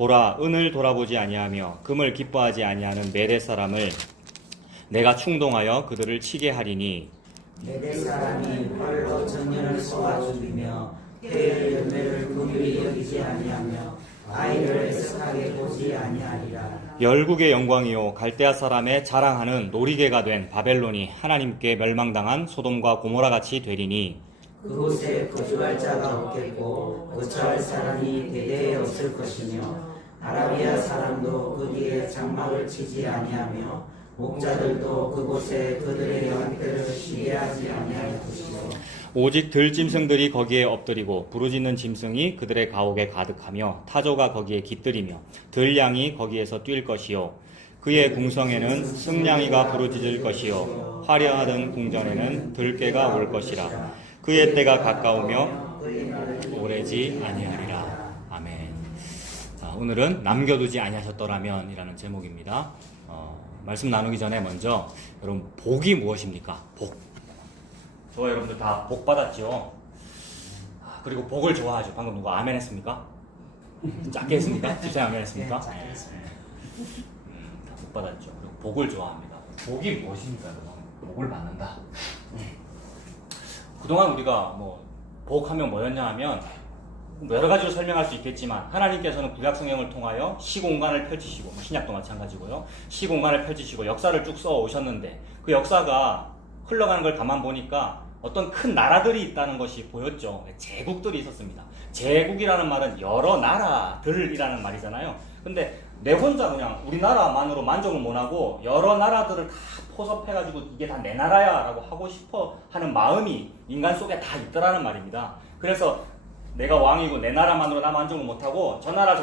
보라, 은을 돌아보지 아니하며 금을 기뻐하지 아니하는 메대 사람을 내가 충동하여 그들을 치게 하리니 메대 사람이 활로 청년을 쏘아 죽이며 해의 열매를 긍휼히 여기지 아니하며 아이를 애석하게 보지 아니하리라. 열국의 영광이요 갈대아 사람의 자랑하는 놀이개가 된 바벨론이 하나님께 멸망당한 소돔과 고모라 같이 되리니 그곳에 거주할 자가 없겠고 거처할 사람이 대대에 없을 것이며 아라비아 사람도 거기에 장막을 치지 아니하며 목자들도 그곳에 그들의 양떼를 쉬게 하지 아니할 것이요 오직 들짐승들이 거기에 엎드리고 부르짖는 짐승이 그들의 가옥에 가득하며 타조가 거기에 깃들이며 들양이 거기에서 뛸 것이요 그의 궁성에는 승냥이가 부르짖을 것이요 화려하던 궁전에는 들깨가 올 것이라 그의 때가 가까우며 오래지 아니하리라. 아멘. 자, 오늘은 남겨두지 아니하셨더라면 이라는 제목입니다. 말씀 나누기 전에 먼저 여러분 복이 무엇입니까? 복. 저와 여러분들 다 복 받았죠. 그리고 복을 좋아하죠. 방금 누가 아멘 했습니까? 작게 했습니까? 집사님 아멘 했습니까? 네, 작게 했습니다. 다 복 받았죠. 그리고 복을 좋아합니다. 복이 무엇입니까? 여러분? 복을 받는다. 그동안 우리가 복하면 뭐였냐 하면 여러 가지로 설명할 수 있겠지만 하나님께서는 구약 성경을 통하여 시공간을 펼치시고 신약도 마찬가지고요. 시공간을 펼치시고 역사를 쭉 써 오셨는데 그 역사가 흘러가는 걸 가만 보니까 어떤 큰 나라들이 있다는 것이 보였죠. 제국들이 있었습니다. 제국이라는 말은 여러 나라들이라는 말이잖아요. 근데 내 혼자 그냥 우리나라만으로 만족을 못하고 여러 나라들을 다 포섭해가지고 이게 다 내 나라야 라고 하고 싶어 하는 마음이 인간 속에 다 있더라는 말입니다. 그래서 내가 왕이고 내 나라만으로 나 만족을 못하고 저 나라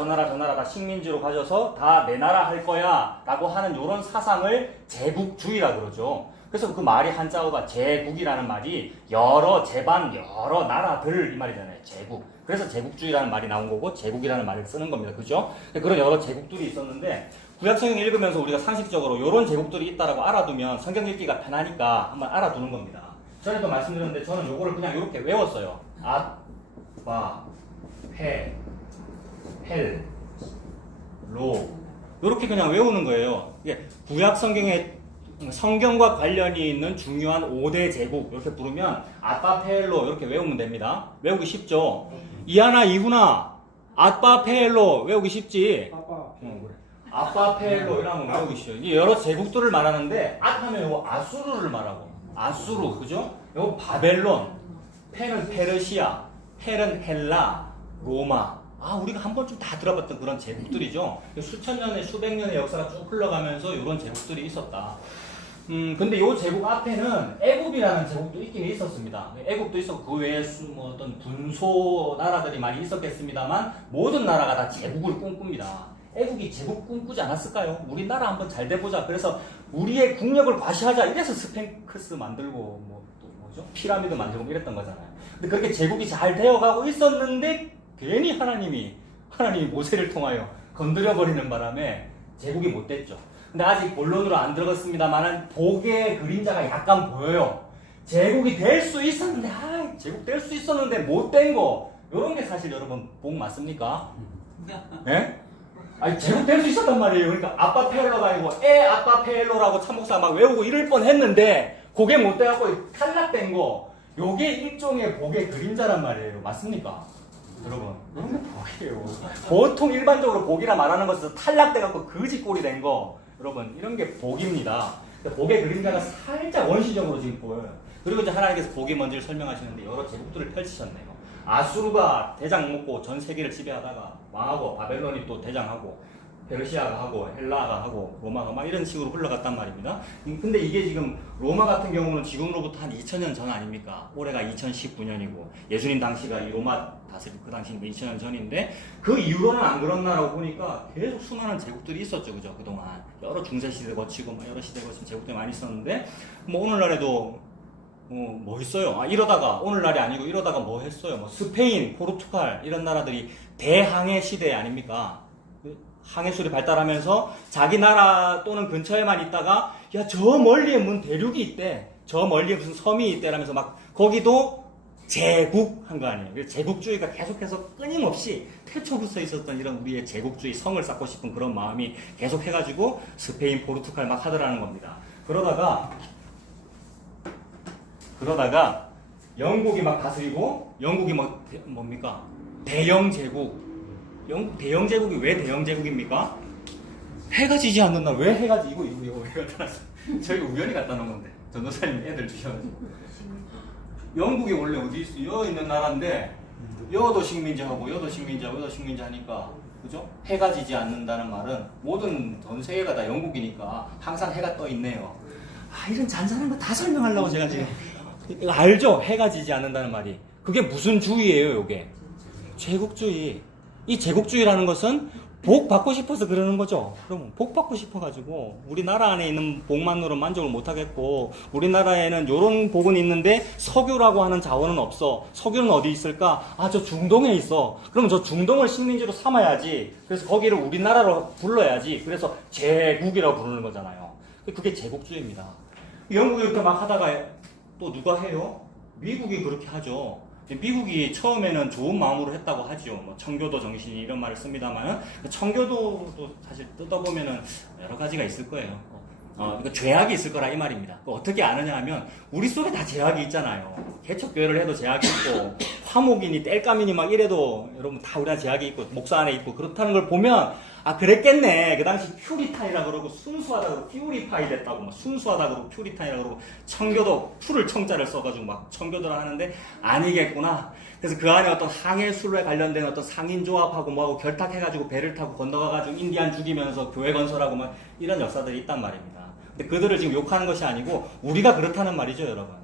다 식민지로 가져서 다 내 나라 할 거야 라고 하는 이런 사상을 제국주의라 그러죠. 그래서 그 말이 한자어가 제국이라는 말이 여러 제반 여러 나라들 이 말이잖아요. 제국. 그래서 제국주의라는 말이 나온 거고 제국이라는 말을 쓰는 겁니다. 그죠? 그런 여러 제국들이 있었는데 구약 성경 읽으면서 우리가 상식적으로 이런 제국들이 있다라고 알아두면 성경 읽기가 편하니까 한번 알아두는 겁니다. 전에도 말씀드렸는데 저는 요거를 그냥 이렇게 외웠어요. 와, 헬, 로 이렇게 그냥 외우는 거예요. 이게 구약 성경과 관련이 있는 중요한 5대 제국 이렇게 부르면 아빠페엘로 이렇게 외우면 됩니다. 외우기 쉽죠? 이하나 이후나 아빠페엘로 외우기 쉽지? 아빠페엘로 이런 거 외우기 쉬워요. 이게 여러 제국들을 말하는데 아하면 요거 아수르를 말하고 아수르 그죠? 요거 바벨론, 페는 페르시아, 헬은 헬라, 로마. 우리가 한 번쯤 다 들어봤던 그런 제국들이죠. 수천 년의, 수백 년의 역사가 쭉 흘러가면서 이런 제국들이 있었다. 근데 이 제국 앞에는 애굽이라는 제국도 있긴 있었습니다. 애굽도 있었고, 그 외에 어떤 분소 나라들이 많이 있었겠습니다만, 모든 나라가 다 제국을 꿈꿉니다. 애국이 제국 꿈꾸지 않았을까요? 우리나라 한번 잘 돼보자. 그래서 우리의 국력을 과시하자. 이래서 스핑크스 만들고, 피라미드 만들고 이랬던 거잖아요. 근데 그렇게 제국이 잘 되어가고 있었는데 괜히 하나님이 모세를 통하여 건드려버리는 바람에 제국이 못 됐죠. 근데 아직 본론으로 안 들어갔습니다만은 복의 그림자가 약간 보여요. 제국이 될 수 있었는데 제국 될 수 있었는데 못 된 거 이런 게 사실 여러분 복 맞습니까? 예? 제국 될 수 있었단 말이에요. 그러니까 아빠 페엘로가 아니고 아빠 페엘로라고 참목사 막 외우고 이럴 뻔 했는데 그게 못 돼갖고 탈락된 거 요게 일종의 복의 그림자란 말이에요. 맞습니까? 여러분 이런 게 복이에요. 보통 일반적으로 복이라 말하는 것에서 탈락돼갖고 거지꼴이 된 거 여러분 이런 게 복입니다. 복의 그림자가 살짝 원시적으로 지금 보여요. 그리고 이제 하나님께서 복이 뭔지를 설명하시는데 여러 제국들을 펼치셨네요. 아수르가 대장 먹고 전 세계를 지배하다가 망하고 바벨론이 또 대장하고 페르시아가 하고 헬라가 하고 로마가 막 이런 식으로 흘러갔단 말입니다. 근데 이게 지금 로마 같은 경우는 지금으로부터 한 2000년 전 아닙니까? 올해가 2019년이고 예수님 당시가 이 로마 다스릴 그 당시는 2000년 전인데 그 이후로는 안 그렇나라고 보니까 계속 수많은 제국들이 있었죠. 그죠? 그동안 여러 중세시대 거치고 여러 시대 거친 제국들이 많이 있었는데 오늘날에도 뭐 했어요? 이러다가 오늘날이 아니고 이러다가 뭐 했어요? 스페인, 포르투갈 이런 나라들이 대항해 시대 아닙니까? 항해술이 발달하면서 자기 나라 또는 근처에만 있다가 저 멀리에 무슨 대륙이 있대, 저 멀리에 무슨 섬이 있대라면서 막 거기도 제국한 거 아니에요. 그래서 제국주의가 계속해서 끊임없이 태초부터 있었던 이런 우리의 제국주의 성을 쌓고 싶은 그런 마음이 계속 해가지고 스페인, 포르투갈 막 하더라는 겁니다. 그러다가 영국이 막 다스리고 영국이 막 뭡니까? 대영 제국. 대영 제국이 왜 대영 제국입니까? 해가 지지 않는 날 왜 해가 지고 이거 왜 갖다 놨어요? 저희가 우연히 갖다 놓은 건데 전도사님 애들 주셔가지고 영국이 원래 어디 있어? 여기 있는 나라인데 여도 식민지하고 여도 식민지하고 여도 식민지 하니까 그죠? 해가 지지 않는다는 말은 모든 전 세계가 다 영국이니까 항상 해가 떠 있네요. 아 이런 잔잔한 거 다 설명하려고 제가 지금 이거 알죠? 해가 지지 않는다는 말이 그게 무슨 주의예요? 이게 제국주의. 이 제국주의라는 것은 복 받고 싶어서 그러는 거죠. 그러면 복 받고 싶어가지고 우리나라 안에 있는 복만으로 만족을 못하겠고 우리나라에는 이런 복은 있는데 석유라고 하는 자원은 없어. 석유는 어디 있을까? 아, 저 중동에 있어. 그러면 저 중동을 식민지로 삼아야지. 그래서 거기를 우리나라로 불러야지. 그래서 제국이라고 부르는 거잖아요. 그게 제국주의입니다. 영국이 이렇게 막 하다가 또 누가 해요? 미국이 그렇게 하죠. 미국이 처음에는 좋은 마음으로 했다고 하죠. 뭐 청교도 정신이 이런 말을 씁니다만 청교도도 사실 뜯어보면은 여러 가지가 있을 거예요. 그러니까 죄악이 있을 거라 이 말입니다. 어떻게 아느냐 하면 우리 속에 다 죄악이 있잖아요. 개척교회를 해도 죄악이 있고 화목이니 땔감이니 막 이래도 여러분 다 우리가 죄악이 있고 목사 안에 있고 그렇다는 걸 보면 아 그랬겠네. 그 당시 퓨리탄이라 그러고 순수하다 그러고 퓨리파이 됐다고 막 순수하다 그러고 퓨리탄이라 그러고 청교도 풀을 청자를 써가지고 막 청교도라 하는데 아니겠구나. 그래서 그 안에 어떤 항해술에 관련된 어떤 상인조합하고 뭐하고 결탁해가지고 배를 타고 건너가가지고 인디안 죽이면서 교회 건설하고 막 이런 역사들이 있단 말입니다. 근데 그들을 지금 욕하는 것이 아니고 우리가 그렇다는 말이죠, 여러분.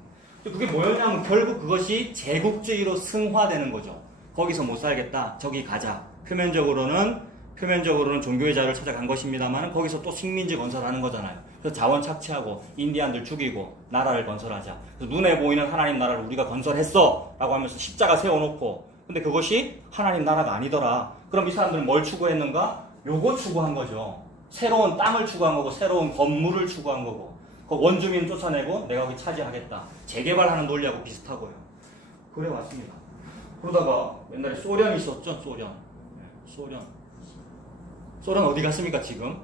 그게 뭐였냐면 결국 그것이 제국주의로 승화되는 거죠. 거기서 못 살겠다. 저기 가자. 표면적으로는 종교의 자유를 찾아간 것입니다만 거기서 또 식민지 건설하는 거잖아요. 그래서 자원 착취하고 인디안들 죽이고 나라를 건설하자. 그래서 눈에 보이는 하나님 나라를 우리가 건설했어 라고 하면서 십자가 세워놓고 근데 그것이 하나님 나라가 아니더라. 그럼 이 사람들은 뭘 추구했는가? 요거 추구한 거죠. 새로운 땅을 추구한 거고 새로운 건물을 추구한 거고 그 원주민 쫓아내고 내가 거기 차지하겠다. 재개발하는 논리하고 비슷하고요. 그래 왔습니다. 그러다가 옛날에 소련이 있었죠. 소련 어디 갔습니까 지금?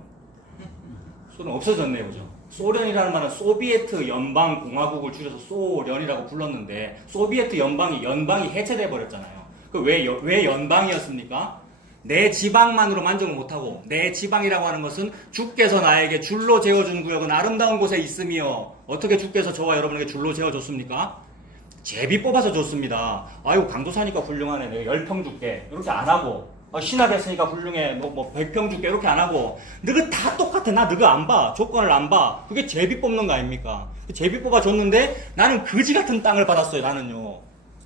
소련 없어졌네요. 그죠? 소련이라는 말은 소비에트 연방공화국을 줄여서 소련이라고 불렀는데 소비에트 연방이 해체돼 버렸잖아요. 왜 연방이었습니까? 내 지방만으로 만족을 못하고 내 지방이라고 하는 것은 주께서 나에게 줄로 재어준 구역은 아름다운 곳에 있으며 어떻게 주께서 저와 여러분에게 줄로 재어줬습니까? 제비 뽑아서 줬습니다. 아이고 강도사니까 훌륭하네. 내가 10평 줄게. 이렇게 안 하고 신화 됐으니까 훌륭해. 뭐 100평 줄게. 이렇게 안 하고 너가 다 똑같아. 나 너가 안 봐. 조건을 안 봐. 그게 제비 뽑는 거 아닙니까? 제비 뽑아줬는데 나는 거지 같은 땅을 받았어요. 나는요.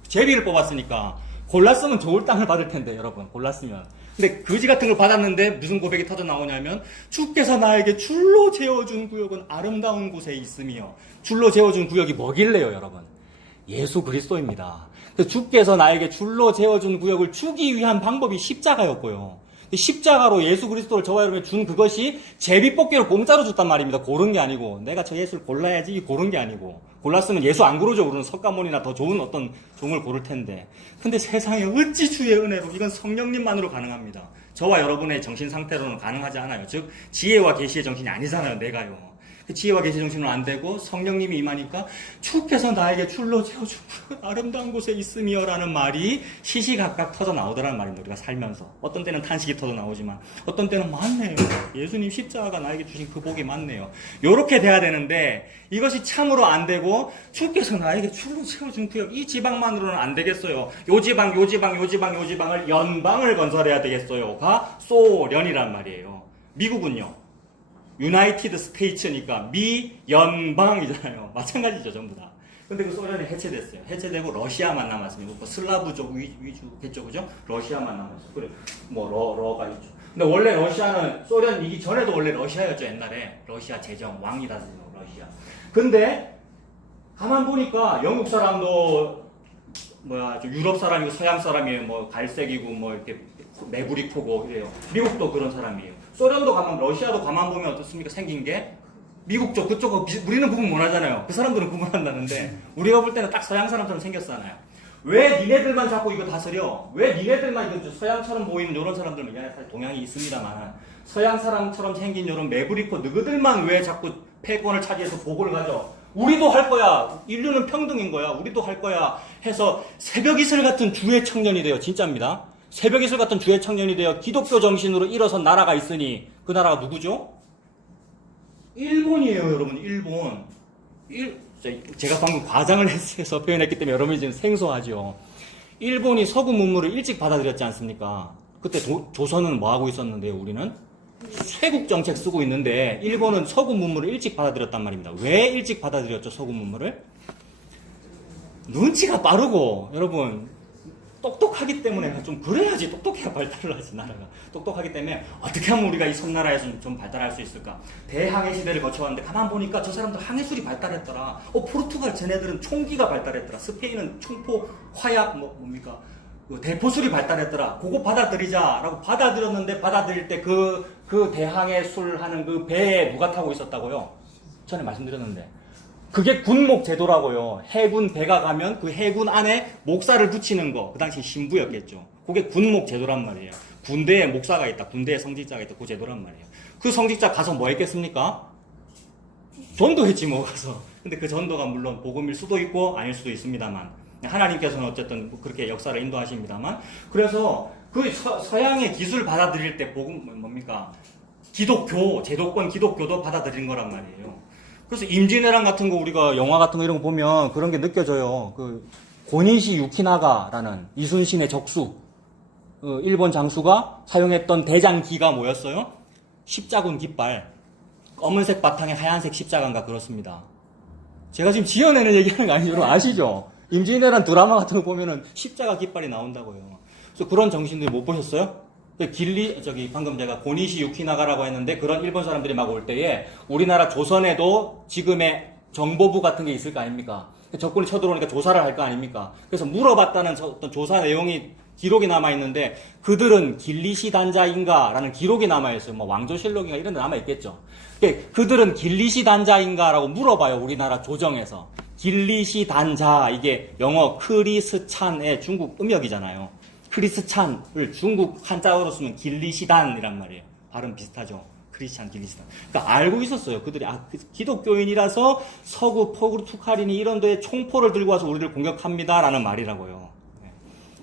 제비를 뽑았으니까 골랐으면 좋을 땅을 받을 텐데 여러분 골랐으면. 근데 거지 같은 걸 받았는데 무슨 고백이 터져 나오냐면 주께서 나에게 줄로 재어준 구역은 아름다운 곳에 있으며 줄로 재어준 구역이 뭐길래요 여러분? 예수 그리스도입니다. 그래서 주께서 나에게 줄로 재어준 구역을 주기 위한 방법이 십자가였고요. 십자가로 예수 그리스도를 저와 여러분에게 준 그것이 제비뽑기로 공짜로 줬단 말입니다. 고른 게 아니고 내가 저 예수를 골라야지 고른 게 아니고 골랐으면 예수 안 고르죠. 우리는 석가모니나 더 좋은 어떤 종을 고를 텐데 근데 세상에 어찌 주의 은혜로 이건 성령님만으로 가능합니다. 저와 여러분의 정신 상태로는 가능하지 않아요. 즉 지혜와 계시의 정신이 아니잖아요. 내가요. 그 지혜와 계시 정신은 안 되고 성령님이 임하니까 주께서 나에게 줄로 재어준 아름다운 곳에 있으며 라는 말이 시시각각 터져 나오더라는 말입니다. 우리가 살면서 어떤 때는 탄식이 터져 나오지만 어떤 때는 맞네요. 예수님 십자가가 나에게 주신 그 복이 맞네요. 요렇게 돼야 되는데 이것이 참으로 안 되고 주께서 나에게 줄로 재어준 구역 이 지방만으로는 안 되겠어요. 요 지방을 연방을 건설해야 되겠어요가 소련이란 말이에요. 미국은요. 유나이티드 스테이츠니까 미 연방이잖아요. 마찬가지죠 전부 다. 근데 그 소련이 해체됐어요. 해체되고 러시아만 남았습니다. 뭐 슬라브족 위주겠죠, 그죠? 러시아만 남았어요. 그래, 뭐 러가 있죠. 근데 원래 러시아는 소련 이기 전에도 원래 러시아였죠 옛날에. 러시아 제정 왕이 다스리는 러시아. 근데 가만 보니까 영국 사람도 좀 유럽 사람이고 서양 사람이에요. 뭐 갈색이고 뭐 이렇게 매부리 크고 이래요. 미국도 그런 사람이에요. 소련도 가만, 러시아도 가만 보면 어떻습니까? 생긴 게 미국 쪽, 그쪽 우리는 구분 못 하잖아요. 그 사람들은 구분한다는데 우리가 볼 때는 딱 서양 사람처럼 생겼잖아요. 왜 니네들만 자꾸 이거 다스려? 왜 니네들만 이거 서양처럼 보이는 이런 사람들만, 사실 동양이 있습니다만, 서양 사람처럼 생긴 이런 매부리코 너희들만 왜 자꾸 패권을 차지해서 보고를 가져? 우리도 할 거야. 인류는 평등인 거야. 우리도 할 거야. 해서 새벽 이슬 같은 주의 청년이 돼요. 진짜입니다. 새벽 이슬 같은 주의 청년이 되어 기독교 정신으로 일어선 나라가 있으니 그 나라가 누구죠? 일본이에요, 여러분. 일본. 제가 방금 과장을 해서 표현했기 때문에 여러분이 지금 생소하죠. 일본이 서구 문물을 일찍 받아들였지 않습니까? 그때 조선은 뭐 하고 있었는데요, 우리는? 쇄국 정책 쓰고 있는데 일본은 서구 문물을 일찍 받아들였단 말입니다. 왜 일찍 받아들였죠, 서구 문물을? 눈치가 빠르고, 여러분, 똑똑하기 때문에 좀 그래야지 똑똑해야 발달을 하지, 나라가. 똑똑하기 때문에 어떻게 하면 우리가 이 섬나라에서 좀 발달할 수 있을까? 대항해 시대를 거쳐왔는데 가만 보니까 저 사람들 항해술이 발달했더라. 포르투갈 쟤네들은 총기가 발달했더라. 스페인은 총포, 화약, 뭡니까? 대포술이 발달했더라. 그거 받아들이자라고 받아들였는데 받아들일 때 그 대항해술 하는 그 배에 누가 타고 있었다고요? 전에 말씀드렸는데. 그게 군목 제도라고요. 해군 배가 가면 그 해군 안에 목사를 붙이는 거. 그 당시 신부였겠죠. 그게 군목 제도란 말이에요. 군대에 목사가 있다. 군대에 성직자가 있다. 그 제도란 말이에요. 그 성직자 가서 뭐 했겠습니까? 전도했지 뭐 가서. 근데 그 전도가 물론 복음일 수도 있고 아닐 수도 있습니다만 하나님께서는 어쨌든 그렇게 역사를 인도하십니다만 그래서 그 서양의 기술 받아들일 때 복음 뭡니까? 기독교, 제도권 기독교도 받아들인 거란 말이에요. 그래서 임진왜란 같은 거 우리가 영화 같은 거 이런 거 보면 그런 게 느껴져요. 그 고니시 유키나가라는 이순신의 적수 일본 장수가 사용했던 대장기가 뭐였어요? 십자군 깃발. 검은색 바탕에 하얀색 십자가인가 그렇습니다. 제가 지금 지어내는 얘기하는 거 아니죠? 여러분 아시죠? 임진왜란 드라마 같은 거 보면은 십자가 깃발이 나온다고요. 그래서 그런 정신들 못 보셨어요? 방금 제가 고니시 유키나가라고 했는데 그런 일본 사람들이 막 올 때에 우리나라 조선에도 지금의 정보부 같은 게 있을 거 아닙니까? 적군이 쳐들어오니까 조사를 할 거 아닙니까? 그래서 물어봤다는 어떤 조사 내용이 기록이 남아있는데 그들은 길리시 단자인가? 라는 기록이 남아있어요. 뭐 왕조실록인가 이런 데 남아있겠죠. 그들은 길리시 단자인가? 라고 물어봐요. 우리나라 조정에서. 길리시 단자, 이게 영어 크리스찬의 중국 음역이잖아요. 크리스찬을 중국 한자어로 쓰면 길리시단이란 말이에요. 발음 비슷하죠. 크리스찬, 길리시단. 그러니까 알고 있었어요. 그들이 기독교인이라서 서구 포르투갈인이 이런 데에 총포를 들고 와서 우리를 공격합니다라는 말이라고요.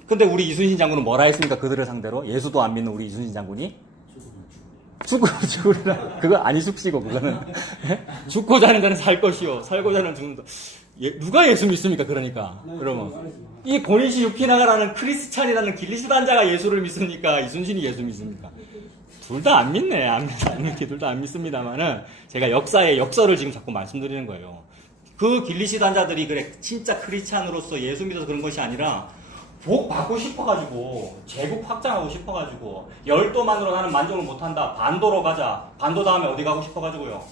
근데 우리 이순신 장군은 뭐라 했습니까? 그들을 상대로 예수도 안 믿는 우리 이순신 장군이 죽으리라. 그거 아니 숙시고 그거는 죽고자 하는 자는 살 것이요 살고자 하는 죽는다. 누가 예수 믿습니까? 그러니까 여러분 이 고니시 유키나가라는 크리스찬이라는 길리시단자가 예수를 믿습니까? 이순신이 예수 믿습니까? 둘 다 안 믿네. 안 믿게 둘 다 안 믿습니다만은 제가 역사의 역설을 지금 자꾸 말씀드리는 거예요. 그 길리시단자들이 그래 진짜 크리스찬으로서 예수 믿어서 그런 것이 아니라 복 받고 싶어가지고 제국 확장하고 싶어가지고 열도만으로 나는 만족을 못한다. 반도로 가자. 반도 다음에 어디 가고 싶어가지고요.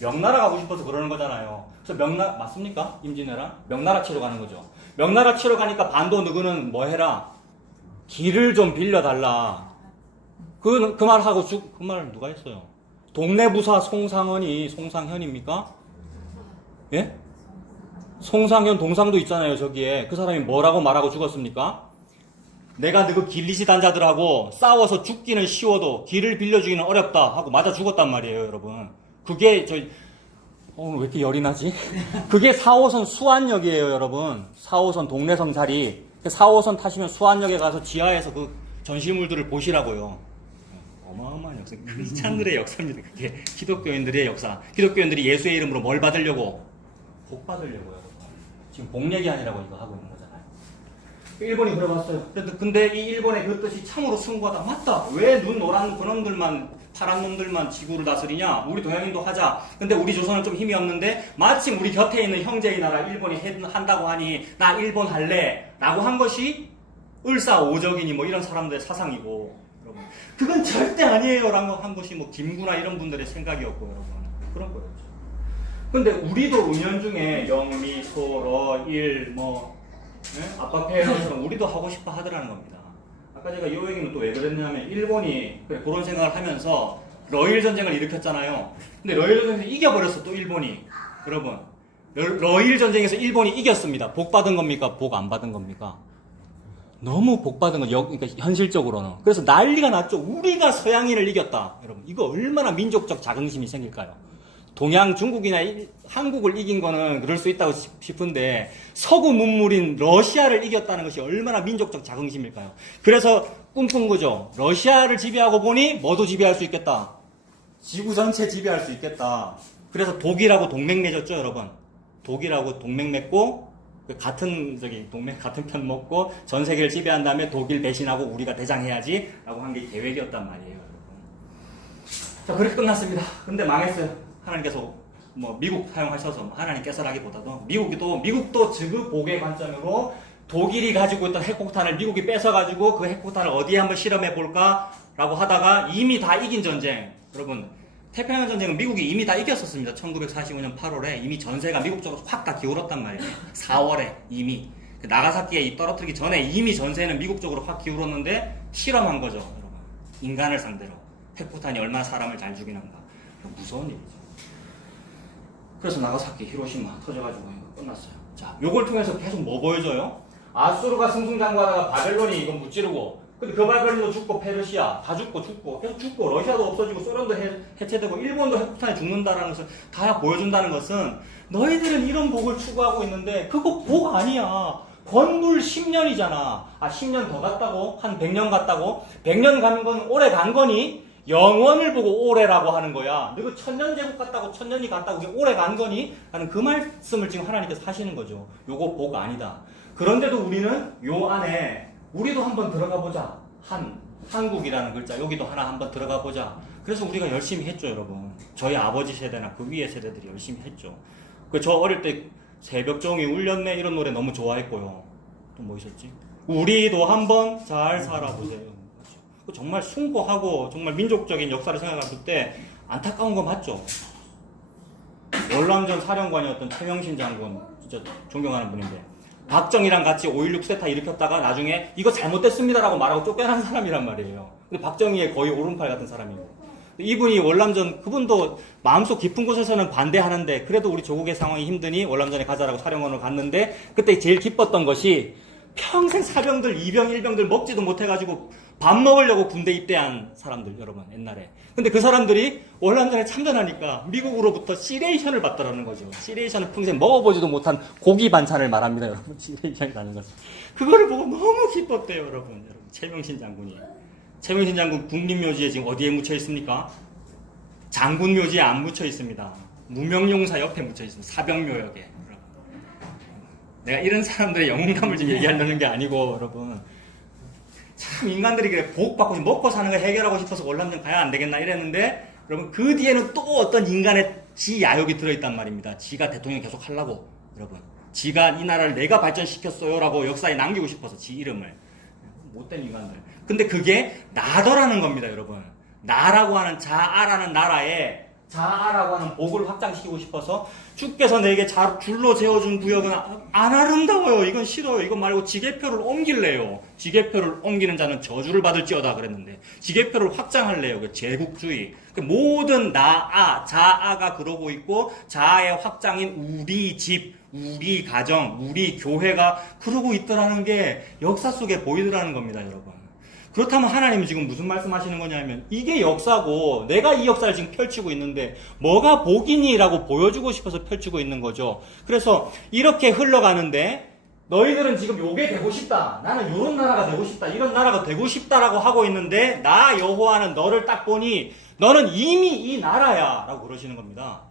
명나라 가고 싶어서 그러는 거잖아요. 그래서 맞습니까? 임진왜란? 명나라 치러 가는 거죠. 명나라 치러 가니까 반도 누구는 뭐 해라? 길을 좀 빌려달라. 그 말하고 그 말을 누가 했어요? 동네 부사 송상현입니까? 예? 송상현 동상도 있잖아요, 저기에. 그 사람이 뭐라고 말하고 죽었습니까? 내가 너그 길리시 단자들하고 싸워서 죽기는 쉬워도 길을 빌려주기는 어렵다 하고 맞아 죽었단 말이에요, 여러분. 그게 왜 이렇게 열이 나지? 그게 4호선 수안역이에요, 여러분. 4호선 동래성 자리. 4호선 타시면 수안역에 가서 지하에서 그 전시물들을 보시라고요. 어마어마한 역사. 크리스찬들의 역사입니다. 그게 기독교인들의 역사. 기독교인들이 예수의 이름으로 뭘 받으려고? 복 받으려고요. 지금 복 얘기 아니라고 이거 하고 있는 거잖아요. 일본이 그래봤어요. 근데 이 일본의 그 뜻이 참으로 숭고하다. 맞다. 왜 눈 노란 그놈들만 파란 놈들만 지구를 다스리냐? 우리 동양인도 하자. 근데 우리 조선은 좀 힘이 없는데 마침 우리 곁에 있는 형제의 나라 일본이 한다고 하니 나 일본 할래 라고 한 것이 을사오적이니 뭐 이런 사람들의 사상이고 여러분. 그건 절대 아니에요 라고 한 것이 뭐 김구나 이런 분들의 생각이었고 여러분. 그런 거였죠. 근데 우리도 은연중에 영미, 소, 일, 아빠 폐해처럼 우리도 하고 싶어 하더라는 겁니다. 아까 제가 이 얘기는 또 왜 그랬냐면 일본이 그런 생각을 하면서 러일 전쟁을 일으켰잖아요. 근데 러일 전쟁에서 이겨버렸어 또 일본이. 여러분 러일 전쟁에서 일본이 이겼습니다. 복 받은 겁니까? 복 안 받은 겁니까? 너무 복 받은 거, 그러니까 현실적으로는. 그래서 난리가 났죠. 우리가 서양인을 이겼다. 여러분, 이거 얼마나 민족적 자긍심이 생길까요? 동양 중국이나 한국을 이긴 거는 그럴 수 있다고 싶은데 서구 문물인 러시아를 이겼다는 것이 얼마나 민족적 자긍심일까요? 그래서 꿈꾼 거죠. 러시아를 지배하고 보니 뭐도 지배할 수 있겠다. 지구 전체 지배할 수 있겠다. 그래서 독일하고 동맹 맺었죠, 여러분. 독일하고 동맹 맺고 같은 같은 편 먹고 전 세계를 지배한 다음에 독일 배신하고 우리가 대장해야지라고 한 게 계획이었단 말이에요, 여러분. 자, 그렇게 끝났습니다. 근데 망했어요. 하나님께서 미국 사용하셔서 하나님께서라기보다도 미국도 지구 복의 관점으로 독일이 가지고 있던 핵폭탄을 미국이 뺏어가지고 그 핵폭탄을 어디에 한번 실험해 볼까라고 하다가 이미 다 이긴 전쟁. 여러분, 태평양 전쟁은 미국이 이미 다 이겼었습니다. 1945년 8월에 이미 전세가 미국 쪽으로 확 다 기울었단 말이에요. 4월에 이미 나가사키에 떨어뜨리기 전에 이미 전세는 미국 쪽으로 확 기울었는데 실험한 거죠, 여러분. 인간을 상대로 핵폭탄이 얼마나 사람을 잘 죽이는가. 무서운 일이죠. 그래서 나가사키, 히로시마 터져가지고 끝났어요. 자, 요걸 통해서 계속 뭐 보여줘요? 아수르가 승승장구하다가 바벨론이 이거 무찌르고, 근데 그 바벨론도 죽고 페르시아 다 죽고 계속 죽고 러시아도 없어지고 소련도 해체되고 일본도 핵폭탄에 죽는다라는 것을 다 보여준다는 것은 너희들은 이런 복을 추구하고 있는데 그거 복 아니야. 건물 10년이잖아. 10년 더 갔다고? 한 100년 갔다고? 100년 간 건 오래 간 거니? 영원을 보고 오래라고 하는 거야. 너그 천년제국 갔다고 천년이 갔다고 그게 오래 간 거니? 하는 그 말씀을 지금 하나님께서 하시는 거죠. 요거 복 아니다. 그런데도 우리는 요 안에 우리도 한번 들어가 보자. 한국이라는 글자 여기도 하나 한번 들어가 보자. 그래서 우리가 열심히 했죠, 여러분. 저희 아버지 세대나 그 위에 세대들이 열심히 했죠. 저 어릴 때 새벽종이 울렸네 이런 노래 너무 좋아했고요. 또 뭐 있었지? 우리도 한번 잘 살아보세요. 정말 숭고하고 정말 민족적인 역사를 생각할 때 안타까운 거 맞죠? 월남전 사령관이었던 최명신 장군 진짜 존경하는 분인데 박정희랑 같이 5.16 세타 일으켰다가 나중에 이거 잘못됐습니다라고 말하고 쫓겨난 사람이란 말이에요. 근데 박정희의 거의 오른팔 같은 사람이고 이분이 월남전 그분도 마음속 깊은 곳에서는 반대하는데 그래도 우리 조국의 상황이 힘드니 월남전에 가자라고 사령관으로 갔는데 그때 제일 기뻤던 것이 평생 사병들 2병 1병들 먹지도 못해가지고 밥 먹으려고 군대 입대한 사람들 여러분 옛날에. 근데 그 사람들이 월남전에 참전하니까 미국으로부터 시레이션을 받더라는 거죠. 시레이션은 평생 먹어보지도 못한 고기 반찬을 말합니다, 여러분. 시레이션이라는 것은. 그거를 보고 너무 기뻤대요, 여러분. 최명신 장군이. 최명신 장군 국립묘지에 지금 어디에 묻혀 있습니까? 장군묘지에 안 묻혀 있습니다. 무명용사 옆에 묻혀 있습니다. 사병묘역에. 내가 이런 사람들의 영웅담을 지금 얘기하려는 게 아니고 여러분. 참 인간들이 그래 복 받고 먹고 사는 거 해결하고 싶어서 월남전 가야 안 되겠나 이랬는데 여러분 그 뒤에는 또 어떤 인간의 지 야욕이 들어있단 말입니다. 지가 대통령 계속 하려고 여러분 지가 이 나라를 내가 발전시켰어요 라고 역사에 남기고 싶어서 지 이름을 못된 인간들. 근데 그게 나더라는 겁니다, 여러분. 나라고 하는 자아라는 나라에 자아라고 하는 복을 확장시키고 싶어서 주께서 내게 줄로 재어준 구역은 안 아름다워요. 이건 싫어요. 이거 말고 지계표를 옮길래요. 지계표를 옮기는 자는 저주를 받을지어다 그랬는데 지계표를 확장할래요. 그 제국주의. 그 모든 자아가 그러고 있고 자아의 확장인 우리 집, 우리 가정, 우리 교회가 그러고 있더라는 게 역사 속에 보이더라는 겁니다, 여러분. 그렇다면 하나님은 지금 무슨 말씀하시는 거냐면 이게 역사고 내가 이 역사를 지금 펼치고 있는데 뭐가 복이니라고 보여주고 싶어서 펼치고 있는 거죠. 그래서 이렇게 흘러가는데 너희들은 지금 요게 되고 싶다. 나는 요런 나라가 되고 싶다. 이런 나라가 되고 싶다라고 하고 있는데 나 여호와는 너를 딱 보니 너는 이미 이 나라야 라고 그러시는 겁니다.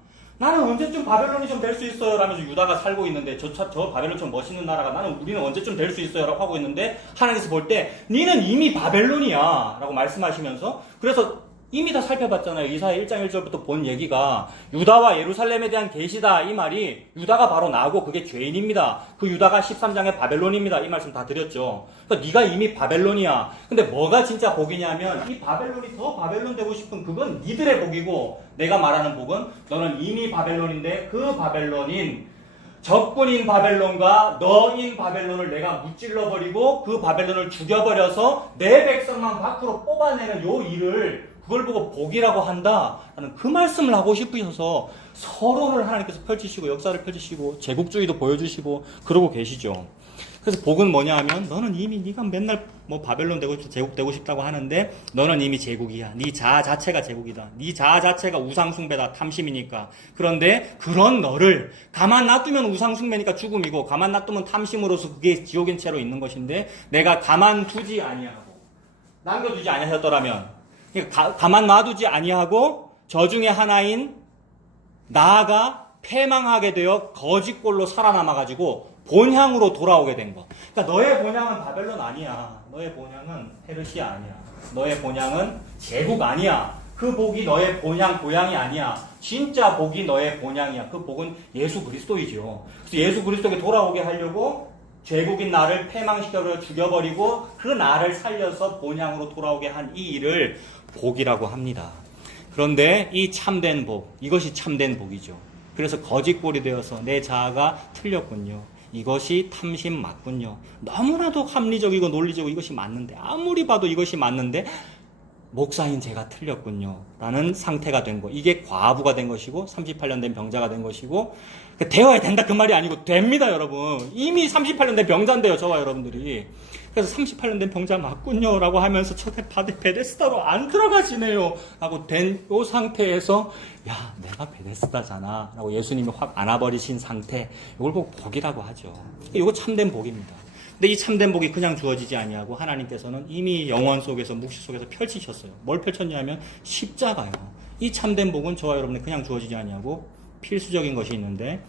나는 언제쯤 바벨론이 좀 될 수 있어요 라면서 유다가 살고 있는데 저 바벨론처럼 멋있는 나라가 우리는 언제쯤 될 수 있어요 라고 하고 있는데 하나님께서 볼 때 니는 이미 바벨론이야 라고 말씀하시면서 그래서 이미 다 살펴봤잖아요. 이사야 1장 1절부터 본 얘기가 유다와 예루살렘에 대한 계시다 이 말이 유다가 바로 나고 그게 죄인입니다. 그 유다가 13장의 바벨론입니다. 이 말씀 다 드렸죠. 그러니까 네가 이미 바벨론이야. 근데 뭐가 진짜 복이냐면 이 바벨론이 더 바벨론 되고 싶은 그건 니들의 복이고 내가 말하는 복은 너는 이미 바벨론인데 그 바벨론인 적군인 바벨론과 너인 바벨론을 내가 무찔러버리고 그 바벨론을 죽여버려서 내 백성만 밖으로 뽑아내는 요 일을 그걸 보고 복이라고 한다라는 그 말씀을 하고 싶으셔서 서로를 하나님께서 펼치시고 역사를 펼치시고 제국주의도 보여주시고 그러고 계시죠. 그래서 복은 뭐냐 하면 너는 이미 네가 맨날 뭐 바벨론 되고 제국 되고 싶다고 하는데 너는 이미 제국이야. 네 자아 자체가 제국이다. 네 자아 자체가 우상숭배다. 탐심이니까. 그런데 그런 너를 가만 놔두면 우상숭배니까 죽음이고 가만 놔두면 탐심으로서 그게 지옥인 채로 있는 것인데 내가 가만두지 아니하고 남겨두지 아니하셨더라면 그러니까 가만 놔두지 아니하고 저 중에 하나인 나아가 패망하게 되어 거짓골로 살아남아가지고 본향으로 돌아오게 된 거. 그러니까 너의 본향은 바벨론 아니야. 너의 본향은 페르시아 아니야. 너의 본향은 제국 아니야. 그 복이 너의 본향, 고향이 아니야. 진짜 복이 너의 본향이야. 그 복은 예수 그리스도이죠. 그래서 예수 그리스도에게 돌아오게 하려고 제국인 나를 패망시켜 죽여버리고 그 나를 살려서 본향으로 돌아오게 한 이 일을 복이라고 합니다. 그런데 이 참된 복, 이것이 참된 복이죠. 그래서 거짓골이 되어서 내 자아가 틀렸군요. 이것이 탐심 맞군요. 너무나도 합리적이고 논리적이고 이것이 맞는데 아무리 봐도 이것이 맞는데 목사인 제가 틀렸군요. 라는 상태가 된 거. 이게 과부가 된 것이고 38년 된 병자가 된 것이고 되어야 된다 그 말이 아니고 됩니다 여러분. 이미 38년 된 병자인데요 저와 여러분들이. 그래서 38년 된 병자 맞군요 라고 하면서 베데스다로 안 들어가지네요 하고 된 이 상태에서 야 내가 베데스다잖아 라고 예수님이 확 안아버리신 상태 이걸 보고 복이라고 하죠. 이거 참된 복입니다. 근데 이 참된 복이 그냥 주어지지 아니하고 하나님께서는 이미 영원 속에서 묵시 속에서 펼치셨어요. 뭘 펼쳤냐면 십자가요. 이 참된 복은 저와 여러분이 그냥 주어지지 아니하고 필수적인 것이 있는데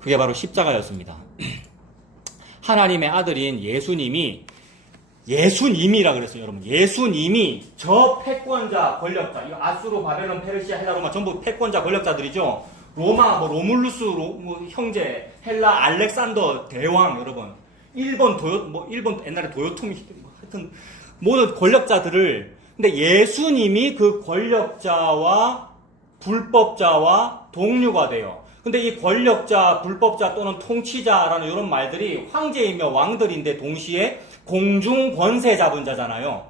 그게 바로 십자가였습니다. 하나님의 아들인 예수님이라 그랬어요, 여러분. 예수님이 저 패권자, 권력자, 이 아수르, 바벨론, 페르시아, 헬라, 로마 전부 패권자, 권력자들이죠. 로마, 로물루스 형제, 헬라, 알렉산더 대왕, 여러분. 일본 옛날에 도요토미, 하여튼 모든 권력자들을 근데 예수님이 그 권력자와 불법자와 동류가 돼요. 근데 이 권력자, 불법자 또는 통치자라는 이런 말들이 황제이며 왕들인데 동시에 공중 권세 잡은 자잖아요.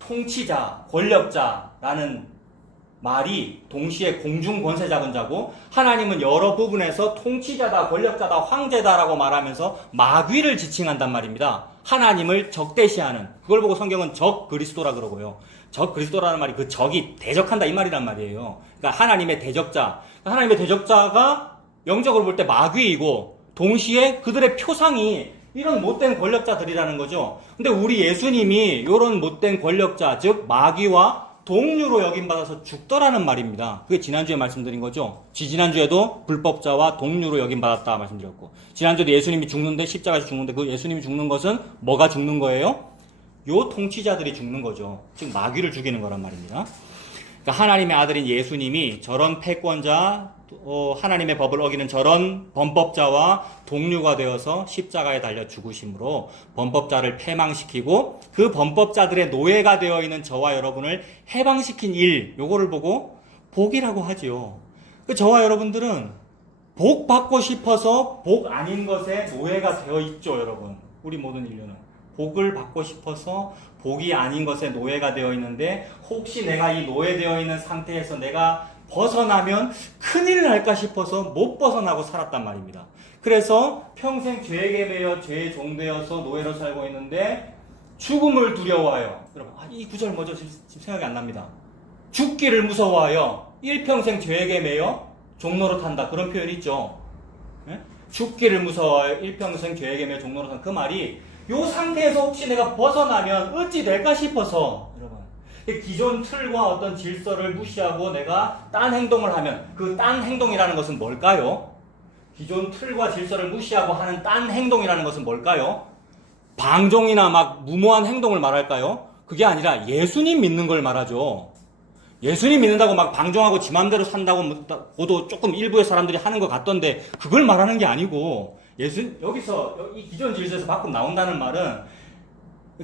통치자, 권력자라는 말이 동시에 공중 권세 잡은 자고 하나님은 여러 부분에서 통치자다, 권력자다, 황제다라고 말하면서 마귀를 지칭한단 말입니다. 하나님을 적대시하는 그걸 보고 성경은 적 그리스도라 그러고요. 적 그리스도라는 말이 그 적이 대적한다 이 말이란 말이에요. 그러니까 하나님의 대적자. 하나님의 대적자가 영적으로 볼 때 마귀이고 동시에 그들의 표상이 이런 못된 권력자들이라는 거죠. 근데 우리 예수님이 이런 못된 권력자, 즉 마귀와 동류로 여김받아서 죽더라는 말입니다. 그게 지난주에 말씀드린 거죠. 지난주에도 불법자와 동류로 여김받았다 말씀드렸고 지난주에도 예수님이 죽는데 십자가에서 죽는데 그 예수님이 죽는 것은 뭐가 죽는 거예요? 요 통치자들이 죽는 거죠. 즉 마귀를 죽이는 거란 말입니다. 그러니까 하나님의 아들인 예수님이 저런 패권자, 하나님의 법을 어기는 저런 범법자와 동류가 되어서 십자가에 달려 죽으심으로 범법자를 패망시키고 그 범법자들의 노예가 되어 있는 저와 여러분을 해방시킨 일, 요거를 보고 복이라고 하지요. 저와 여러분들은 복 받고 싶어서 복 아닌 것에 노예가 되어 있죠, 여러분. 우리 모든 인류는 복을 받고 싶어서 복이 아닌 것에 노예가 되어 있는데 혹시 내가 이 노예되어 있는 상태에서 내가 벗어나면 큰일 날까 싶어서 못 벗어나고 살았단 말입니다. 그래서 평생 죄에게 매여 죄의 종되어서 노예로 살고 있는데 죽음을 두려워하여 여러분 이 구절 뭐죠? 지금 생각이 안 납니다. 죽기를 무서워하여 일평생 죄에게 매여 종로로 탄다 그런 표현이 있죠. 네? 죽기를 무서워하여 일평생 죄에게 매여 종로로 탄다 그 말이 요 상태에서 혹시 내가 벗어나면 어찌 될까 싶어서 여러분 기존 틀과 어떤 질서를 무시하고 내가 딴 행동을 하면 그 딴 행동이라는 것은 뭘까요? 기존 틀과 질서를 무시하고 하는 딴 행동이라는 것은 뭘까요? 방종이나 막 무모한 행동을 말할까요? 그게 아니라 예수님 믿는 걸 말하죠. 예수님 믿는다고 막 방종하고 지 맘대로 산다고도 조금 일부의 사람들이 하는 것 같던데 그걸 말하는 게 아니고 여기서 이 기존 질서에서 밖으로 나온다는 말은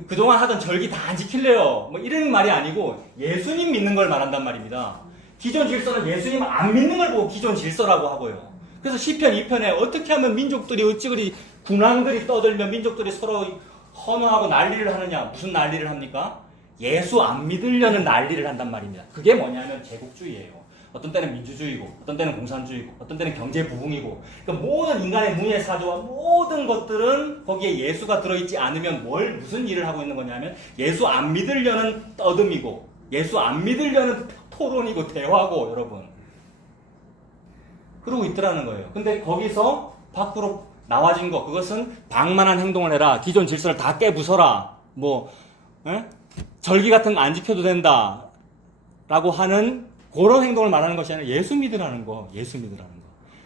그동안 하던 절기 다 안 지킬래요. 뭐 이런 말이 아니고 예수님 믿는 걸 말한단 말입니다. 기존 질서는 예수님 안 믿는 걸 보고 기존 질서라고 하고요. 그래서 시편 2편에 어떻게 하면 민족들이 어찌 그리 군왕들이 떠들며 민족들이 서로 헌어하고 난리를 하느냐. 무슨 난리를 합니까? 예수 안 믿으려는 난리를 한단 말입니다. 그게 뭐냐면 제국주의예요. 어떤 때는 민주주의고, 어떤 때는 공산주의고, 어떤 때는 경제 부흥이고, 그러니까 모든 인간의 문예 사조와 모든 것들은 거기에 예수가 들어있지 않으면 무슨 일을 하고 있는 거냐면 예수 안 믿으려는 떠듬이고, 예수 안 믿으려는 토론이고, 대화고, 여러분. 그러고 있더라는 거예요. 근데 거기서 밖으로 나와진 거, 그것은 방만한 행동을 해라, 기존 질서를 다 깨부숴라, 절기 같은 거 안 지켜도 된다, 라고 하는 그런 행동을 말하는 것이 아니라 예수 믿으라는 거, 예수 믿으라는 거.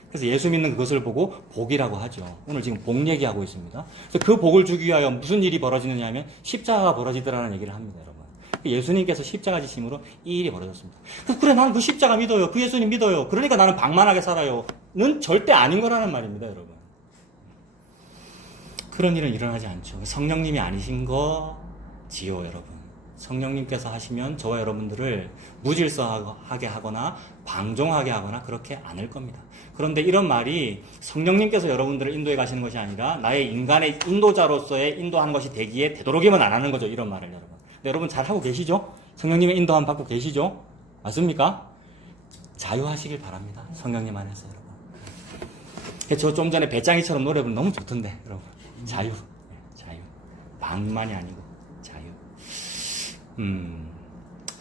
그래서 예수 믿는 그것을 보고 복이라고 하죠. 오늘 지금 복 얘기하고 있습니다. 그래서 그 복을 주기 위하여 무슨 일이 벌어지느냐 하면 십자가가 벌어지더라는 얘기를 합니다, 여러분. 예수님께서 십자가 지심으로 이 일이 벌어졌습니다. 그래, 나는 그 십자가 믿어요. 그 예수님 믿어요. 그러니까 나는 방만하게 살아요.는 절대 아닌 거라는 말입니다, 여러분. 그런 일은 일어나지 않죠. 성령님이 아니신 거지요, 여러분. 성령님께서 하시면 저와 여러분들을 무질서하게 하거나 방종하게 하거나 그렇게 않을 겁니다. 그런데 이런 말이 성령님께서 여러분들을 인도해 가시는 것이 아니라 나의 인간의 인도자로서의 인도하는 것이 되기에 되도록이면 안 하는 거죠. 이런 말을 여러분. 근데 여러분 잘 하고 계시죠? 성령님의 인도함 받고 계시죠? 맞습니까? 자유하시길 바랍니다. 성령님 안에서 여러분. 저 좀 전에 배짱이처럼 노래 부르면 너무 좋던데 여러분. 자유. 자유. 방만이 아니고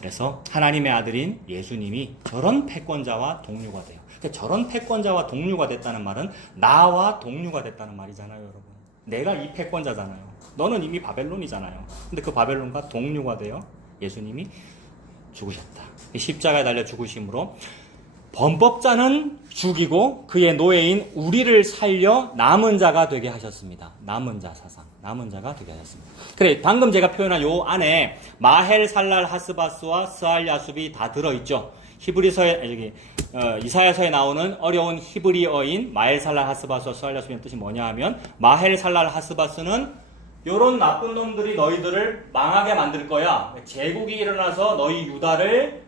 그래서 하나님의 아들인 예수님이 저런 패권자와 동류가 돼요. 그러니까 저런 패권자와 동류가 됐다는 말은 나와 동류가 됐다는 말이잖아요, 여러분. 내가 이 패권자잖아요. 너는 이미 바벨론이잖아요. 근데 그 바벨론과 동류가 되어 예수님이 죽으셨다. 십자가에 달려 죽으심으로 범법자는 죽이고 그의 노예인 우리를 살려 남은 자가 되게 하셨습니다. 남은 자 사상. 남은 자가 되게 하셨습니다. 그래, 방금 제가 표현한 요 안에 마헬, 살랄, 하스바스와 스알, 야숲이 다 들어있죠. 히브리서에, 이사야서에 나오는 어려운 히브리어인 마헬, 살랄, 하스바스와 스알, 야숲의 뜻이 뭐냐 하면 마헬, 살랄, 하스바스는 요런 나쁜 놈들이 너희들을 망하게 만들 거야. 제국이 일어나서 너희 유다를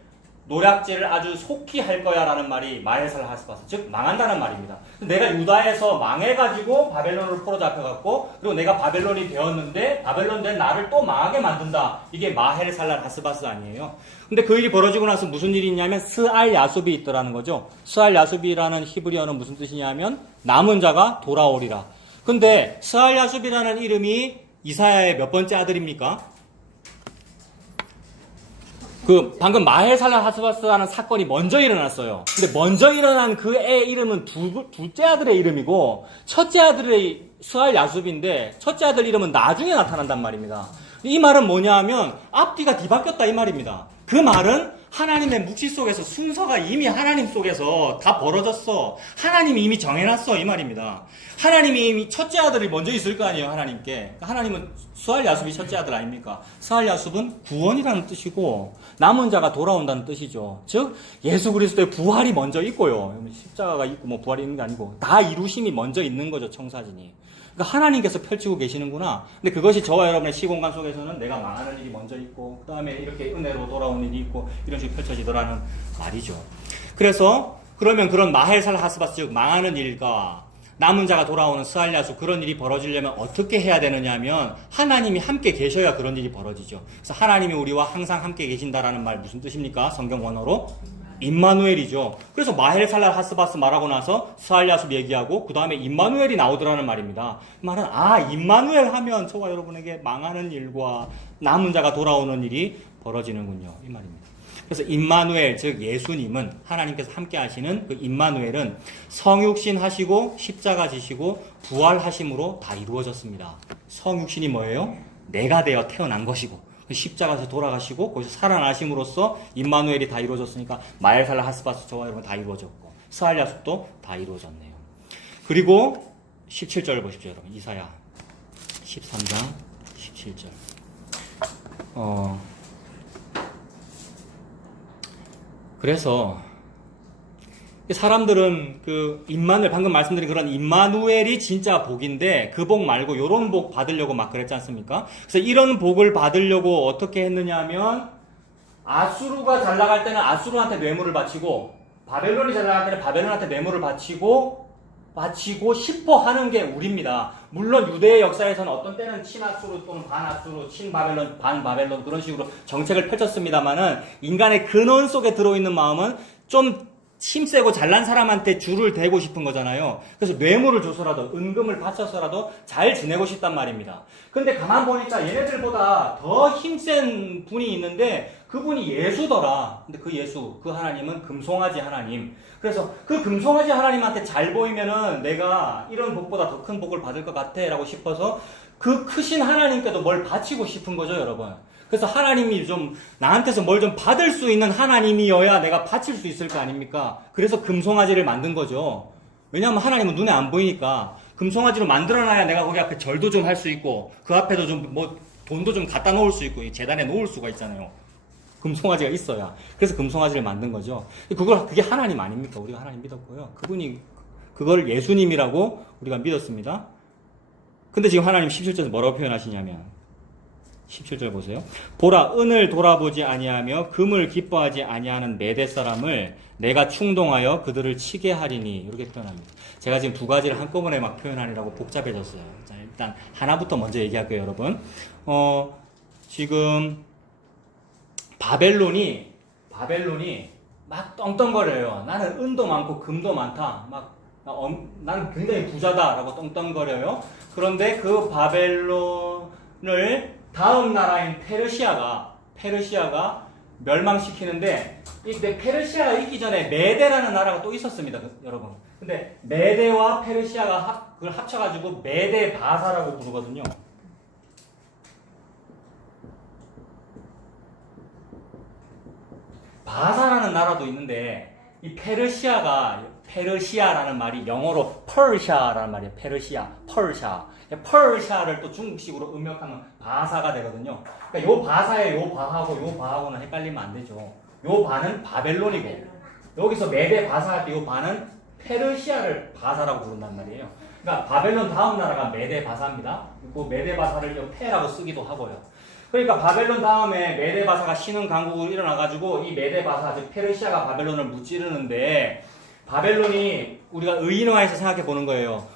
노략질을 아주 속히 할 거야 라는 말이 마헬살 하스바스, 즉 망한다는 말입니다. 내가 유다에서 망해가지고 바벨론으로 포로잡혀갔고 그리고 내가 바벨론이 되었는데 바벨론 된 나를 또 망하게 만든다. 이게 마헬살랄 하스바스 아니에요. 근데 그 일이 벌어지고 나서 무슨 일이 있냐면 스알 야숲이 있더라는 거죠. 스알 야숲이라는 히브리어는 무슨 뜻이냐면 남은 자가 돌아오리라. 근데 스알 야숲이라는 이름이 이사야의 몇 번째 아들입니까? 방금 마헬살랄 하스바스라는 사건이 먼저 일어났어요. 근데 먼저 일어난 그 애 이름은 둘째 아들의 이름이고, 첫째 아들의 스알 야숲인데, 첫째 아들 이름은 나중에 나타난단 말입니다. 이 말은 뭐냐 하면, 앞뒤가 뒤바뀌었다 이 말입니다. 그 말은 하나님의 묵시 속에서 순서가 이미 하나님 속에서 다 벌어졌어. 하나님이 이미 정해놨어 이 말입니다. 하나님이 이미 첫째 아들이 먼저 있을 거 아니에요, 하나님께. 하나님은 스알 야숲이 첫째 아들 아닙니까? 스알 야숲은 구원이라는 뜻이고 남은 자가 돌아온다는 뜻이죠. 즉 예수 그리스도의 부활이 먼저 있고요. 십자가가 있고 뭐 부활이 있는 게 아니고 다 이루심이 먼저 있는 거죠, 청사진이. 그러니까 하나님께서 펼치고 계시는구나. 근데 그것이 저와 여러분의 시공간 속에서는 내가 망하는 일이 먼저 있고 그 다음에 이렇게 은혜로 돌아오는 일이 있고 이런 식으로 펼쳐지더라는 말이죠. 그래서 그러면 그런 마헬살 하스바스, 즉 망하는 일과 남은 자가 돌아오는 스알야수, 그런 일이 벌어지려면 어떻게 해야 되느냐 하면 하나님이 함께 계셔야 그런 일이 벌어지죠. 그래서 하나님이 우리와 항상 함께 계신다라는 말 무슨 뜻입니까? 성경 원어로 임마누엘이죠. 그래서 마헬살랄 하스바스 말하고 나서 스알야숲 얘기하고 그 다음에 임마누엘이 나오더라는 말입니다. 그 말은 임마누엘 하면 저와 여러분에게 망하는 일과 남은 자가 돌아오는 일이 벌어지는군요, 이 말입니다. 그래서 임마누엘, 즉 예수님은, 하나님께서 함께 하시는 그 임마누엘은 성육신 하시고 십자가 지시고 부활하심으로 다 이루어졌습니다. 성육신이 뭐예요? 내가 되어 태어난 것이고 십자가에서 돌아가시고 거기서 살아나심으로써 임마누엘이 다 이루어졌으니까 마엘살라 하스바스 저와 여러분 다 이루어졌고 스알야숲도 다 이루어졌네요. 그리고 17절 보십시오, 여러분. 이사야 13장 17절. 그래서 사람들은 방금 말씀드린 그런 임마누엘이 진짜 복인데 그 복 말고 요런 복 받으려고 막 그랬지 않습니까? 그래서 이런 복을 받으려고 어떻게 했느냐 하면 아수르가 잘 나갈 때는 아수르한테 뇌물을 바치고 바벨론이 잘 나갈 때는 바벨론한테 뇌물을 바치고 바치고 싶어 하는 게 우리입니다. 물론 유대의 역사에서는 어떤 때는 친아수르 또는 반아수르, 친바벨론, 반바벨론 그런 식으로 정책을 펼쳤습니다만은 인간의 근원 속에 들어있는 마음은 좀 힘세고 잘난 사람한테 줄을 대고 싶은 거잖아요. 그래서 뇌물을 줘서라도 은금을 바쳐서라도 잘 지내고 싶단 말입니다. 근데 가만 보니까 얘네들보다 더 힘센 분이 있는데 그분이 예수더라. 근데 그 예수, 그 하나님은 금송아지 하나님. 그래서 그 금송아지 하나님한테 잘 보이면은 내가 이런 복보다 더 큰 복을 받을 것 같아 라고 싶어서 그 크신 하나님께도 뭘 바치고 싶은 거죠, 여러분. 그래서 하나님이 좀 나한테서 뭘 좀 받을 수 있는 하나님이어야 내가 바칠 수 있을 거 아닙니까? 그래서 금송아지를 만든 거죠. 왜냐하면 하나님은 눈에 안 보이니까 금송아지로 만들어놔야 내가 거기 앞에 절도 좀 할 수 있고 그 앞에도 좀 뭐 돈도 좀 갖다 놓을 수 있고 재단에 놓을 수가 있잖아요. 금송아지가 있어야. 그래서 금송아지를 만든 거죠. 그게 하나님 아닙니까? 우리가 하나님 믿었고요. 그분이 그걸 예수님이라고 우리가 믿었습니다. 근데 지금 하나님 17절에서 뭐라고 표현하시냐면 17절 보세요. 보라, 은을 돌아보지 아니하며 금을 기뻐하지 아니하는 메대 사람을 내가 충동하여 그들을 치게 하리니 이렇게 표현합니다. 제가 지금 두 가지를 한꺼번에 막 표현하느라고 복잡해졌어요. 자, 일단 하나부터 먼저 얘기할게요, 여러분. 지금 바벨론이 막 떵떵거려요. 나는 은도 많고 금도 많다. 나는 굉장히 부자다라고 떵떵거려요. 그런데 그 바벨론을 다음 나라인 페르시아가 멸망시키는데, 근데 페르시아가 있기 전에 메데라는 나라가 또 있었습니다, 여러분. 근데 메데와 페르시아가 그걸 합쳐가지고 메데 바사라고 부르거든요. 바사라는 나라도 있는데 이 페르시아라는 말이 영어로 퍼시아라는 말이에요. 퍼시아를 또 중국식으로 음역하면 바사가 되거든요. 그러니까 요 바사에 요 바하고는 헷갈리면 안 되죠. 요 바는 바벨론이고 여기서 메데 바사 할 때 요 바는 페르시아를 바사라고 부른단 말이에요. 그러니까 바벨론 다음 나라가 메데 바사입니다. 그 메데 바사를 요 페라고 쓰기도 하고요. 그러니까 바벨론 다음에 메데 바사가 신흥 강국으로 일어나가지고 이 메데 바사, 즉 페르시아가 바벨론을 무찌르는데 바벨론이 우리가 의인화해서 생각해 보는 거예요.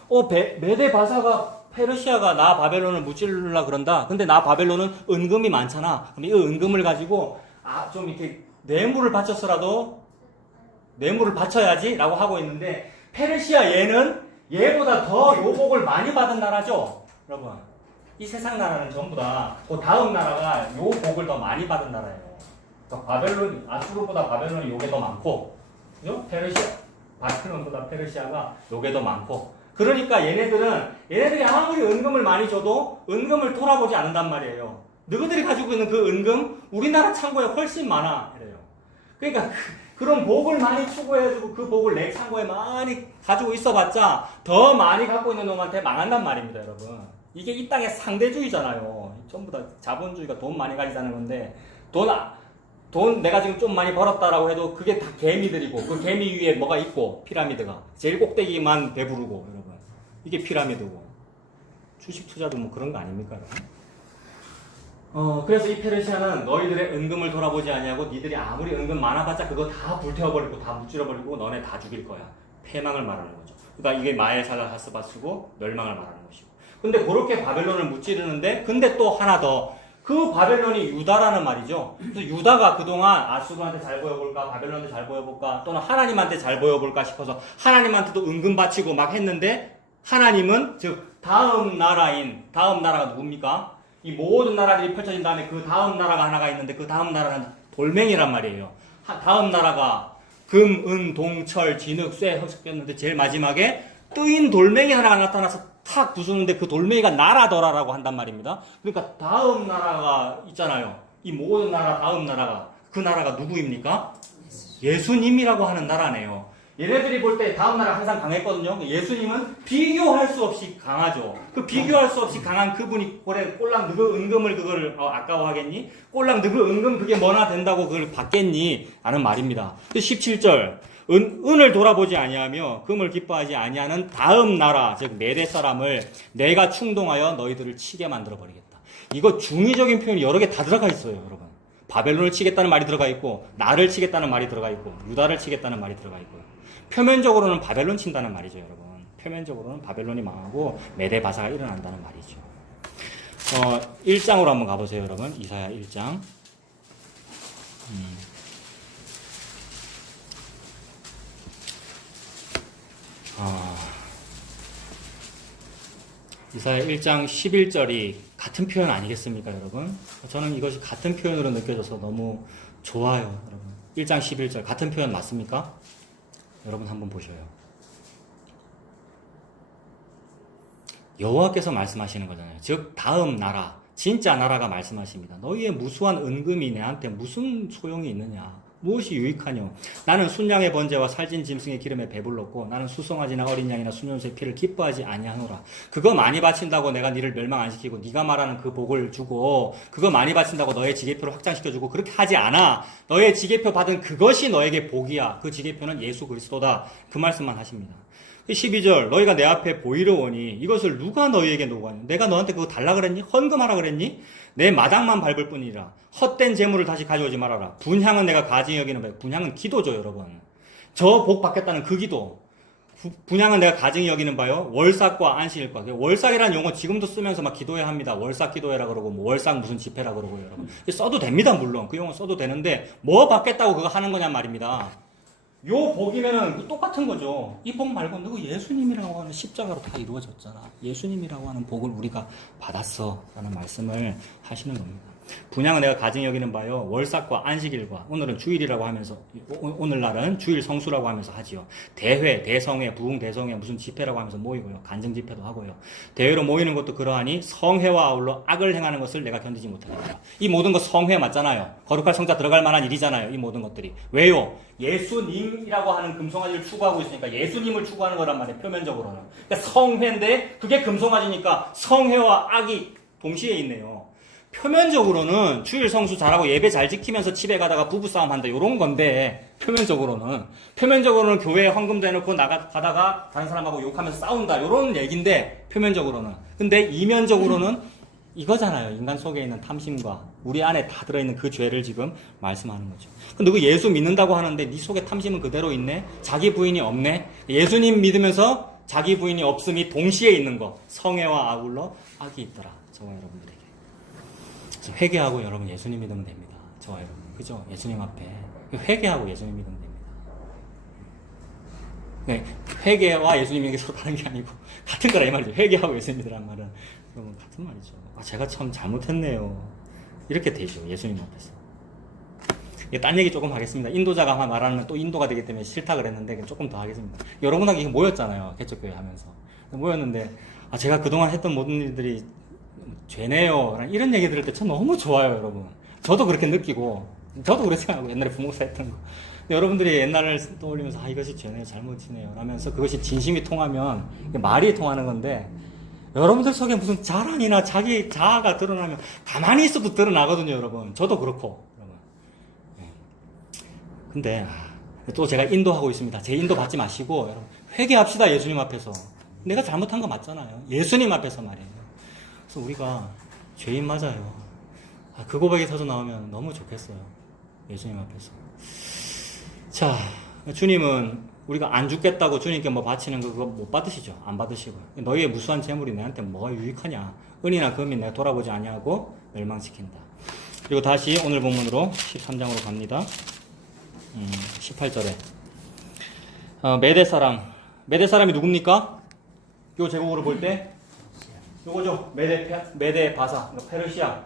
메데 바사가 페르시아가 나 바벨론을 무찌르려 그런다. 근데 나 바벨론은 은금이 많잖아. 그럼 이 은금을 가지고 좀 이렇게 뇌물을 바쳤어라도 뇌물을 바쳐야지 라고 하고 있는데 페르시아 얘보다 더 요복을 많이 받은 나라죠. 여러분. 이 세상 나라는 전부 다 그 다음 나라가 요 복을 더 많이 받은 나라예요. 그러니까 아수르보다 바벨론이 요게 더 많고, 그죠? 바벨론보다 페르시아가 요게 더 많고. 그러니까 얘네들이 아무리 은금을 많이 줘도 은금을 돌아보지 않는단 말이에요. 너희들이 가지고 있는 그 은금 우리나라 창고에 훨씬 많아. 이래요. 그러니까 그런 복을 많이 추구해가지고 그 복을 내 창고에 많이 가지고 있어봤자 더 많이 갖고 있는 놈한테 망한단 말입니다, 여러분. 이게 이 땅의 상대주의잖아요. 전부 다 자본주의가 돈 많이 가지자는 건데 돈 내가 지금 좀 많이 벌었다라고 해도 그게 다 개미들이고 그 개미 위에 뭐가 있고 피라미드가 제일 꼭대기만 배부르고 여러분 이게 피라미드고 주식 투자도 뭐 그런 거 아닙니까, 여러분? 그래서 이 페르시아는 너희들의 은금을 돌아보지 아니하고 니들이 아무리 은금 많아봤자 그거 다 불태워버리고 다 무찌러버리고 너네 다 죽일 거야. 패망을 말하는 거죠. 그러니까 이게 마엘사가 하스바스고 멸망을 말하는 것이고. 근데 그렇게 바벨론을 무찌르는데 근데 또 하나 더 그 바벨론이 유다라는 말이죠. 그래서 유다가 그동안 아수르한테 잘 보여볼까 바벨론한테 잘 보여볼까 또는 하나님한테 잘 보여볼까 싶어서 하나님한테도 은금 바치고 막 했는데 하나님은 즉 다음 나라가 누굽니까? 이 모든 나라들이 펼쳐진 다음에 그 다음 나라가 하나가 있는데 그 다음 나라는 돌멩이란 말이에요. 다음 나라가 금, 은, 동, 철, 진흙, 쇠 섞였는데 제일 마지막에 뜨인 돌멩이 하나가 나타나서 탁 부수는데 그 돌멩이가 나라더라라고 한단 말입니다. 그러니까 다음 나라가 있잖아요. 이 모든 나라 다음 나라가 그 나라가 누구입니까? 예수님이라고 하는 나라네요. 얘네들이 볼 때 다음 나라 항상 강했거든요. 예수님은 비교할 수 없이 강하죠. 그 비교할 수 없이 강한 그분이 그래 꼴랑 너그 은금을 그걸 아까워하겠니? 꼴랑 너그 은금 그게 뭐나 된다고 그걸 받겠니? 라는 말입니다. 17절 은을 돌아보지 아니하며 금을 기뻐하지 아니하는 다음 나라 즉 메대 사람을 내가 충동하여 너희들을 치게 만들어 버리겠다. 이거 중의적인 표현이 여러 개 다 들어가 있어요, 여러분. 바벨론을 치겠다는 말이 들어가 있고 나를 치겠다는 말이 들어가 있고 유다를 치겠다는 말이 들어가 있고요. 표면적으로는 바벨론 친다는 말이죠, 여러분. 표면적으로는 바벨론이 망하고 메대 바사가 일어난다는 말이죠. 1장으로 한번 가보세요, 여러분. 이사야 1장. 이사야 1장 11절이 같은 표현 아니겠습니까, 여러분? 저는 이것이 같은 표현으로 느껴져서 너무 좋아요, 여러분. 1장 11절 같은 표현 맞습니까? 여러분 한번 보셔요. 여호와께서 말씀하시는 거잖아요. 즉 다음 나라, 진짜 나라가 말씀하십니다. 너희의 무수한 은금이 내한테 무슨 소용이 있느냐? 무엇이 유익하뇨? 나는 순양의 번제와 살진 짐승의 기름에 배불렀고 나는 수송아지나 어린 양이나 순염소의 피를 기뻐하지 아니하노라. 그거 많이 바친다고 내가 니를 멸망 안 시키고 네가 말하는 그 복을 주고 그거 많이 바친다고 너의 지계표를 확장시켜주고 그렇게 하지 않아. 너의 지계표 받은 그것이 너에게 복이야. 그 지계표는 예수 그리스도다. 그 말씀만 하십니다. 12절 너희가 내 앞에 보이려 오니 이것을 누가 너희에게 노구하냐? 내가 너한테 그거 달라 그랬니? 헌금하라 그랬니? 내 마당만 밟을 뿐이라. 헛된 재물을 다시 가져오지 말아라. 분향은 내가 가증히 여기는 바요. 분향은 기도죠, 여러분. 저 복 받겠다는 그 기도. 분향은 내가 가증히 여기는 바요. 월삭과 안식일과. 월삭이라는 용어 지금도 쓰면서 막 기도해야 합니다. 월삭 기도해라 그러고 뭐 월삭 무슨 집회라 그러고 여러분. 써도 됩니다, 물론. 그 용어 써도 되는데 뭐 받겠다고 그거 하는 거냔 말입니다. 요 복이면은 똑같은 거죠. 이 복 말고 누구 예수님이라고 하는 십자가로 다 이루어졌잖아. 예수님이라고 하는 복을 우리가 받았어. 라는 말씀을 하시는 겁니다. 분향은 내가 가증히 여기는 바요. 월삭과 안식일과 오늘은 주일이라고 하면서 오늘날은 주일 성수라고 하면서 하지요. 대회, 대성회, 부흥 대성회 무슨 집회라고 하면서 모이고요. 간증 집회도 하고요. 대회로 모이는 것도 그러하니 성회와 아울러 악을 행하는 것을 내가 견디지 못하겠다. 이 모든 것 성회 맞잖아요. 거룩할 성자 들어갈 만한 일이잖아요. 이 모든 것들이. 왜요? 예수님이라고 하는 금송아지를 추구하고 있으니까 예수님을 추구하는 거란 말이에요. 표면적으로는. 그러니까 성회인데 그게 금송아지니까 성회와 악이 동시에 있네요. 표면적으로는 주일 성수 잘하고 예배 잘 지키면서 집에 가다가 부부싸움 한다 요런 건데 표면적으로는 교회에 헌금 대놓고 가다가 다른 사람하고 욕하면서 싸운다 요런 얘기인데 표면적으로는. 근데 이면적으로는 이거잖아요. 인간 속에 있는 탐심과 우리 안에 다 들어있는 그 죄를 지금 말씀하는 거죠. 근데 그 예수 믿는다고 하는데 네 속에 탐심은 그대로 있네? 자기 부인이 없네? 예수님 믿으면서 자기 부인이 없음이 동시에 있는 거. 성애와 아울러 악이 있더라. 저와 여러분들에게. 그래서 회개하고 여러분 예수님 믿으면 됩니다. 저와 여러분. 그죠? 예수님 앞에. 회개하고 예수님 믿으면 됩니다. 회개와 예수님 믿는 게 서로 다른 게 아니고 같은 거라 이 말이죠. 회개하고 예수님 믿으란 말은 여러분 같은 말이죠. 제가 참 잘못했네요. 이렇게 되죠. 예수님 앞에서. 딴 얘기 조금 하겠습니다. 인도자가 아마 말하면 또 인도가 되기 때문에 싫다 그랬는데 조금 더 하겠습니다. 여러분하고 모였잖아요. 개척교회 하면서. 모였는데 제가 그동안 했던 모든 일들이 죄네요. 이런 얘기 들을 때 참 너무 좋아요, 여러분. 저도 그렇게 느끼고 저도 그렇게 생각하고 옛날에 부목사 했던 거. 여러분들이 옛날을 떠올리면서 이것이 죄네요, 잘못이네요 라면서 그것이 진심이 통하면 말이 통하는 건데 여러분들 속에 무슨 자랑이나 자기 자아가 드러나면 가만히 있어도 드러나거든요, 여러분. 저도 그렇고. 여러분. 근데 또 제가 인도하고 있습니다. 제 인도 받지 마시고 여러분 회개합시다. 예수님 앞에서. 내가 잘못한 거 맞잖아요. 예수님 앞에서 말이에요. 그래서 우리가 죄인 맞아요. 그 고백이 터져 나오면 너무 좋겠어요. 예수님 앞에서. 자, 주님은 우리가 안 죽겠다고 주님께 뭐 바치는 거 그거 못 받으시죠. 안 받으시고. 너희의 무수한 재물이 내한테 뭐가 유익하냐. 은이나 금이 내가 돌아보지 아니하고 멸망시킨다. 그리고 다시 오늘 본문으로 13장으로 갑니다. 18절에 메대 사람이 누굽니까? 요 제국으로 볼 때 요거죠. 메대 바사, 페르시아.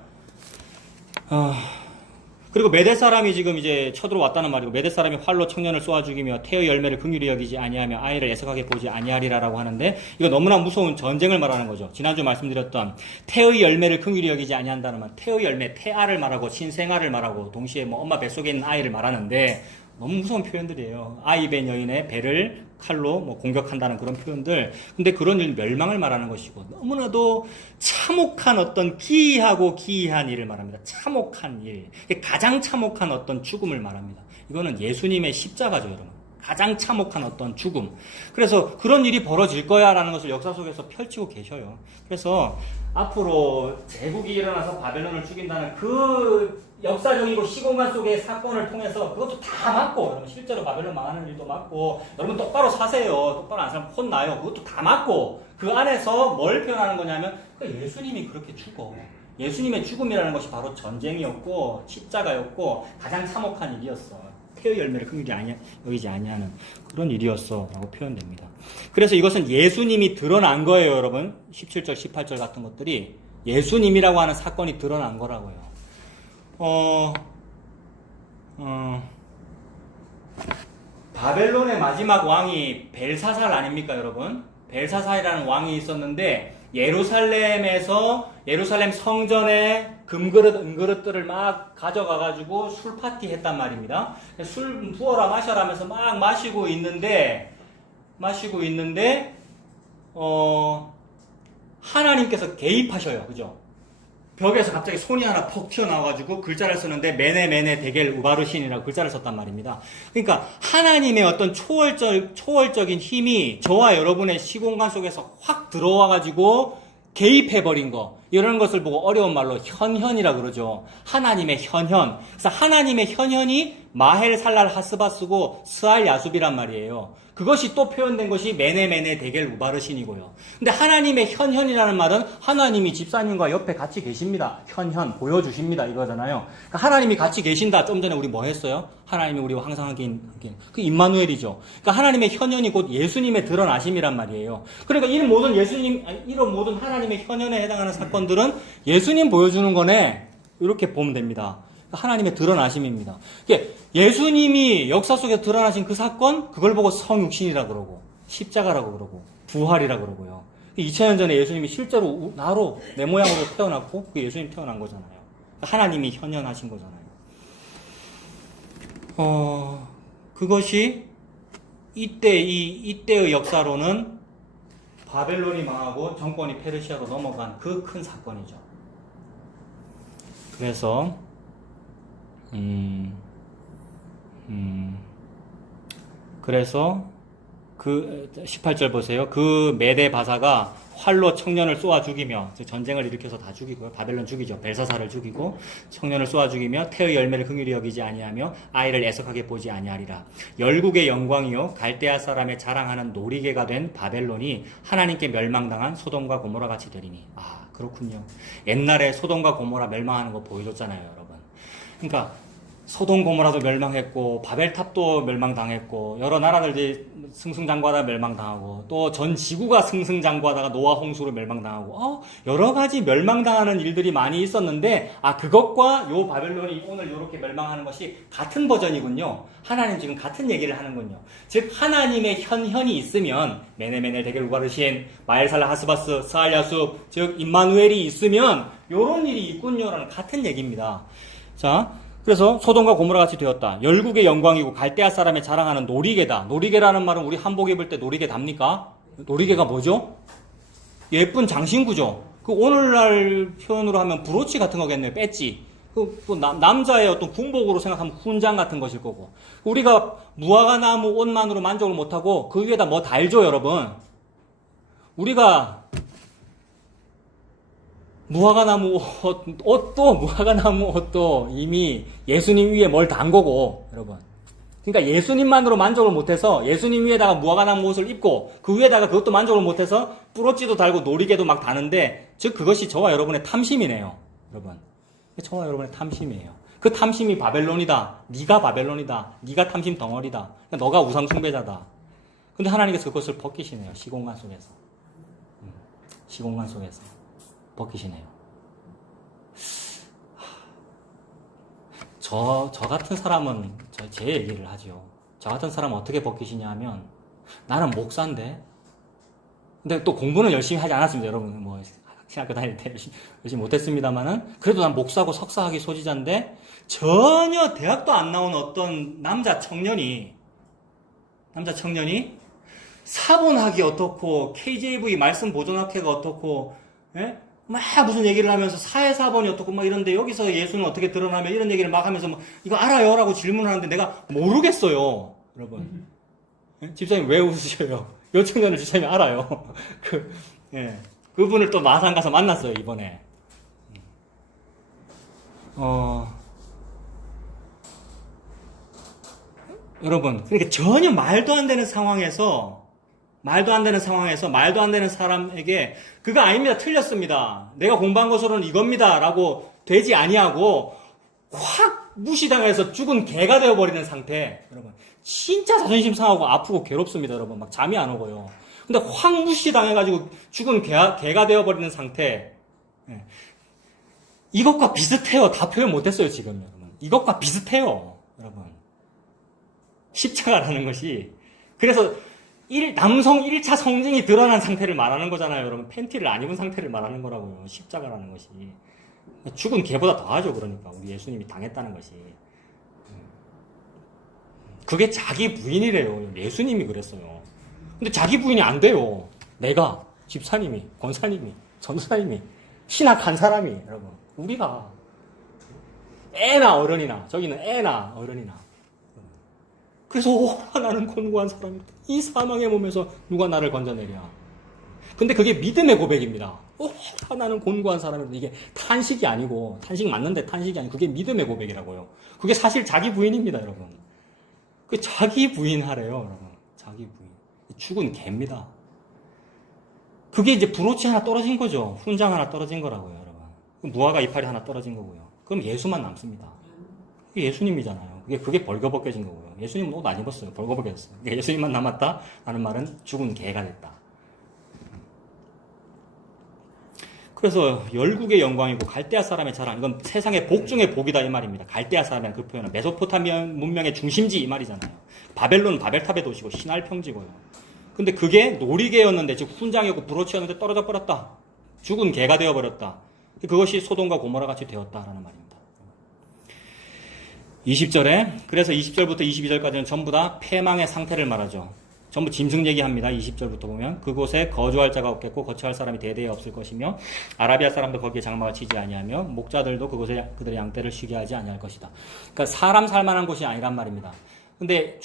그리고 메대 사람이 지금 이제 쳐들어왔다는 말이고, 메대 사람이 활로 청년을 쏘아 죽이며 태의 열매를 긍휼히 여기지 아니하며 아이를 애석하게 보지 아니하리라라고 하는데, 이거 너무나 무서운 전쟁을 말하는 거죠. 지난주 말씀드렸던 태의 열매를 긍휼히 여기지 아니한다는 말, 태의 열매, 태아를 말하고 신생아를 말하고 동시에 뭐 엄마 뱃속에 있는 아이를 말하는데 너무 무서운 표현들이에요. 아이 벤 여인의 배를 칼로 뭐 공격한다는 그런 표현들. 근데 그런 일 멸망을 말하는 것이고, 너무나도 참혹한 어떤 기이하고 기이한 일을 말합니다. 참혹한 일. 가장 참혹한 어떤 죽음을 말합니다. 이거는 예수님의 십자가죠, 여러분. 가장 참혹한 어떤 죽음. 그래서 그런 일이 벌어질 거야라는 것을 역사 속에서 펼치고 계셔요. 그래서 앞으로 제국이 일어나서 바벨론을 죽인다는 그 역사적이고 시공간 속의 사건을 통해서 그것도 다 맞고, 여러분 실제로 바벨론 망하는 일도 맞고, 여러분 똑바로 사세요. 똑바로 안 살면 혼나요. 그것도 다 맞고, 그 안에서 뭘 표현하는 거냐면 예수님이 그렇게 죽어. 예수님의 죽음이라는 것이 바로 전쟁이었고 십자가였고 가장 참혹한 일이었어. 태의 열매를 긍휼히 여기지 아니하는 그런 일이었어 라고 표현됩니다. 그래서 이것은 예수님이 드러난 거예요, 여러분. 17절 18절 같은 것들이 예수님이라고 하는 사건이 드러난 거라고요. 바벨론의 마지막 왕이 벨사살 아닙니까, 여러분? 벨사살이라는 왕이 있었는데 예루살렘 성전에 금그릇, 은그릇들을 막 가져가가지고 술 파티 했단 말입니다. 술 부어라 마셔라 하면서 막 마시고 있는데, 하나님께서 개입하셔요. 그죠? 벽에서 갑자기 손이 하나 퍽 튀어나와가지고 글자를 쓰는데 메네 데겔 우바르신이라고 글자를 썼단 말입니다. 그러니까 하나님의 어떤 초월적인 힘이 저와 여러분의 시공간 속에서 확 들어와가지고 개입해버린 거, 이런 것을 보고 어려운 말로 현현이라 그러죠. 하나님의 현현. 그래서 하나님의 현현이 마헬 살랄 하스바스고 스알 야숲이란 말이에요. 그것이 또 표현된 것이 메네 데겔 우바르신이고요. 근데 하나님의 현현이라는 말은 하나님이 집사님과 옆에 같이 계십니다. 현현 보여주십니다 이거잖아요. 그러니까 하나님이 같이 계신다. 좀 전에 우리 뭐 했어요? 하나님이 우리와 항상 함께 그 임마누엘이죠. 그러니까 하나님의 현현이 곧 예수님의 드러나심이란 말이에요. 그러니까 이런 모든 하나님의 현현에 해당하는 사건들은 예수님 보여주는 거네. 이렇게 보면 됩니다. 하나님의 드러나심입니다. 예수님이 역사 속에 드러나신 그 사건, 그걸 보고 성육신이라 그러고, 십자가라고 그러고, 부활이라 그러고요. 2000년 전에 예수님이 실제로 나로, 내 모양으로 태어났고, 그 예수님 태어난 거잖아요. 하나님이 현현하신 거잖아요. 그것이 이때의 역사로는 바벨론이 망하고 정권이 페르시아로 넘어간 그 큰 사건이죠. 그래서 그래서 그 18절 보세요. 그 메대 바사가 활로 청년을 쏘아 죽이며, 전쟁을 일으켜서 다 죽이고요. 바벨론 죽이죠. 벨사사를 죽이고 청년을 쏘아 죽이며 태의 열매를 긍휼히 여기지 아니하며 아이를 애석하게 보지 아니하리라. 열국의 영광이요 갈대아 사람의 자랑하는 놀이개가 된 바벨론이 하나님께 멸망당한 소돔과 고모라 같이 되리니. 아, 그렇군요. 옛날에 소돔과 고모라 멸망하는 거 보여줬잖아요, 여러분. 그러니까 소돔 고모라도 멸망했고 바벨탑도 멸망당했고 여러 나라들이 승승장구하다가 멸망당하고 또 전 지구가 승승장구하다가 노아 홍수로 멸망당하고 여러 가지 멸망당하는 일들이 많이 있었는데 그것과 요 바벨론이 오늘 이렇게 멸망하는 것이 같은 버전이군요. 하나님 지금 같은 얘기를 하는군요. 즉 하나님의 현현이 있으면 메네 데겔 우바르신 마엘살라 하스바스 스알야숲 즉 임마누엘이 있으면 요런 일이 있군요라는 같은 얘기입니다. 자, 그래서 소돔과 고모라 같이 되었다. 열국의 영광이고 갈대아 사람의 자랑하는 놀이개다. 놀이개라는 말은 우리 한복 입을 때 놀이개 답니까? 놀이개가 뭐죠? 예쁜 장신구죠. 그 오늘날 표현으로 하면 브로치 같은 거겠네요. 배지. 또 남자의 어떤 군복으로 생각하면 훈장 같은 것일 거고. 우리가 무화과 나무 옷만으로 만족을 못하고 그 위에다 뭐 달죠, 여러분? 우리가 무화과나무 옷도 이미 예수님 위에 뭘 단 거고, 여러분. 그러니까 예수님만으로 만족을 못해서 예수님 위에다가 무화과나무 옷을 입고 그 위에다가 그것도 만족을 못해서 뿌러지도 달고 놀이개도 막 다는데, 즉 그것이 저와 여러분의 탐심이네요, 여러분. 저와 여러분의 탐심이에요. 그 탐심이 바벨론이다. 네가 바벨론이다. 네가 탐심 덩어리다. 너가 우상 숭배자다. 근데 하나님께서 그것을 벗기시네요. 시공간 속에서. 시공간 속에서. 벗기시네요. 저 같은 사람은 제 얘기를 하죠. 저 같은 사람은 어떻게 벗기시냐 하면, 나는 목사인데, 근데 또 공부는 열심히 하지 않았습니다, 여러분. 뭐 신학교 다닐 때 열심히 못했습니다만은 그래도 난 목사고 석사학위 소지자인데 전혀 대학도 안 나온 어떤 남자 청년이 사본학이 어떻고 KJV 말씀 보존학회가 어떻고, 예? 막 무슨 얘기를 하면서 사회사본이 어떻고 막 이런데 여기서 예수는 어떻게 드러나며 이런 얘기를 막 하면서 뭐 이거 알아요? 라고 질문을 하는데 내가 모르겠어요, 여러분. 집사님 왜 웃으셔요? 요청전을 집사님이 알아요. 그분을 또 마산 가서 만났어요, 이번에. 여러분, 그러니까 전혀 말도 안 되는 상황에서 말도 안 되는 사람에게 그거 아닙니다. 틀렸습니다. 내가 공부한 것으로는 이겁니다. 라고 되지 아니하고 확 무시당해서 죽은 개가 되어버리는 상태. 여러분, 진짜 자존심 상하고 아프고 괴롭습니다. 여러분, 막 잠이 안 오고요. 근데 확 무시당해가지고 죽은 개가 되어버리는 상태. 이것과 비슷해요. 다 표현 못했어요, 지금. 여러분. 이것과 비슷해요. 여러분. 십자가라는 것이. 그래서 남성 1차 성징이 드러난 상태를 말하는 거잖아요, 여러분. 팬티를 안 입은 상태를 말하는 거라고요. 십자가라는 것이. 죽은 개보다 더하죠, 그러니까. 우리 예수님이 당했다는 것이. 그게 자기 부인이래요. 예수님이 그랬어요. 근데 자기 부인이 안 돼요. 내가, 집사님이, 권사님이, 전도사님이, 신학 한 사람이, 여러분. 우리가. 애나 어른이나, 저기는 애나 어른이나. 그래서 나는 곤고한 사람이다. 이 사망의 몸에서 누가 나를 건져내랴. 근데 그게 믿음의 고백입니다. 나는 곤고한 사람이다. 이게 탄식이 아니고, 탄식 맞는데 탄식이 아니고, 그게 믿음의 고백이라고요. 그게 사실 자기 부인입니다, 여러분. 그 자기 부인 하래요, 여러분. 자기 부인. 죽은 개입니다. 그게 이제 브로치 하나 떨어진 거죠. 훈장 하나 떨어진 거라고요, 여러분. 무화과 이파리 하나 떨어진 거고요. 그럼 예수만 남습니다. 그게 예수님이잖아요. 그게 벌거벗겨진 거고요. 예수님은 옷 안 입었어요. 벌거벗겨졌어요. 그러니까 예수님만 남았다 하는 말은 죽은 개가 됐다. 그래서 열국의 영광이고 갈대아 사람의 자랑, 이건 세상의 복 중의 복이다 이 말입니다. 갈대아 사람이라는 그 표현은 메소포타미아 문명의 중심지 이 말이잖아요. 바벨론 바벨탑의 도시고 신할 평지고요. 근데 그게 놀이개였는데, 즉 훈장이었고 브로치였는데 떨어져 버렸다. 죽은 개가 되어버렸다. 그것이 소돔과 고모라 같이 되었다라는 말입니다. 20절에, 그래서 20절부터 22절까지는 전부 다 패망의 상태를 말하죠. 전부 짐승 얘기합니다. 20절부터 보면 그곳에 거주할 자가 없겠고 거처할 사람이 대대에 없을 것이며 아라비아 사람도 거기에 장막을 치지 아니하며 목자들도 그곳에 그들의 양떼를 쉬게 하지 아니할 것이다. 그러니까 사람 살만한 곳이 아니란 말입니다. 근데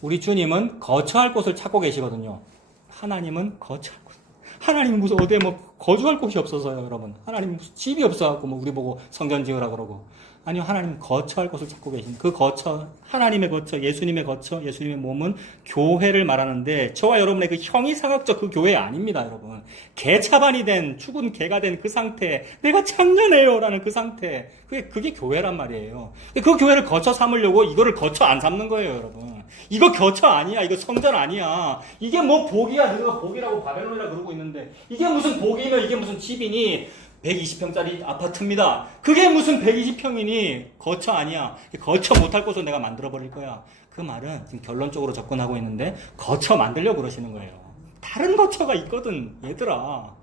우리 주님은 거처할 곳을 찾고 계시거든요. 하나님은 거처할 곳. 하나님은 무슨 어디에 거주할 곳이 없어서요, 여러분. 하나님 무슨 집이 없어갖고 우리 보고 성전 지으라 그러고. 아니요, 하나님 거처할 곳을 찾고 계신 그 거처, 하나님의 거처, 예수님의 거처, 예수님의 몸은 교회를 말하는데 저와 여러분의 그 형이상학적 그 교회 아닙니다, 여러분. 개차반이 된, 죽은 개가 된 그 상태, 내가 창년해요 라는 그 상태, 그게 교회란 말이에요. 그 교회를 거처 삼으려고 이거를 거처 안 삼는 거예요, 여러분. 이거 거처 아니야, 이거 성전 아니야. 이게 뭐 복이야, 너가 복이라고 바벨론이라 그러고 있는데 이게 무슨 복이며 이게 무슨 집이니? 120평짜리 아파트입니다. 그게 무슨 120평이니? 거처 아니야. 거처 못할 곳을 내가 만들어버릴 거야. 그 말은 지금 결론적으로 접근하고 있는데 거처 만들려고 그러시는 거예요. 다른 거처가 있거든, 얘들아.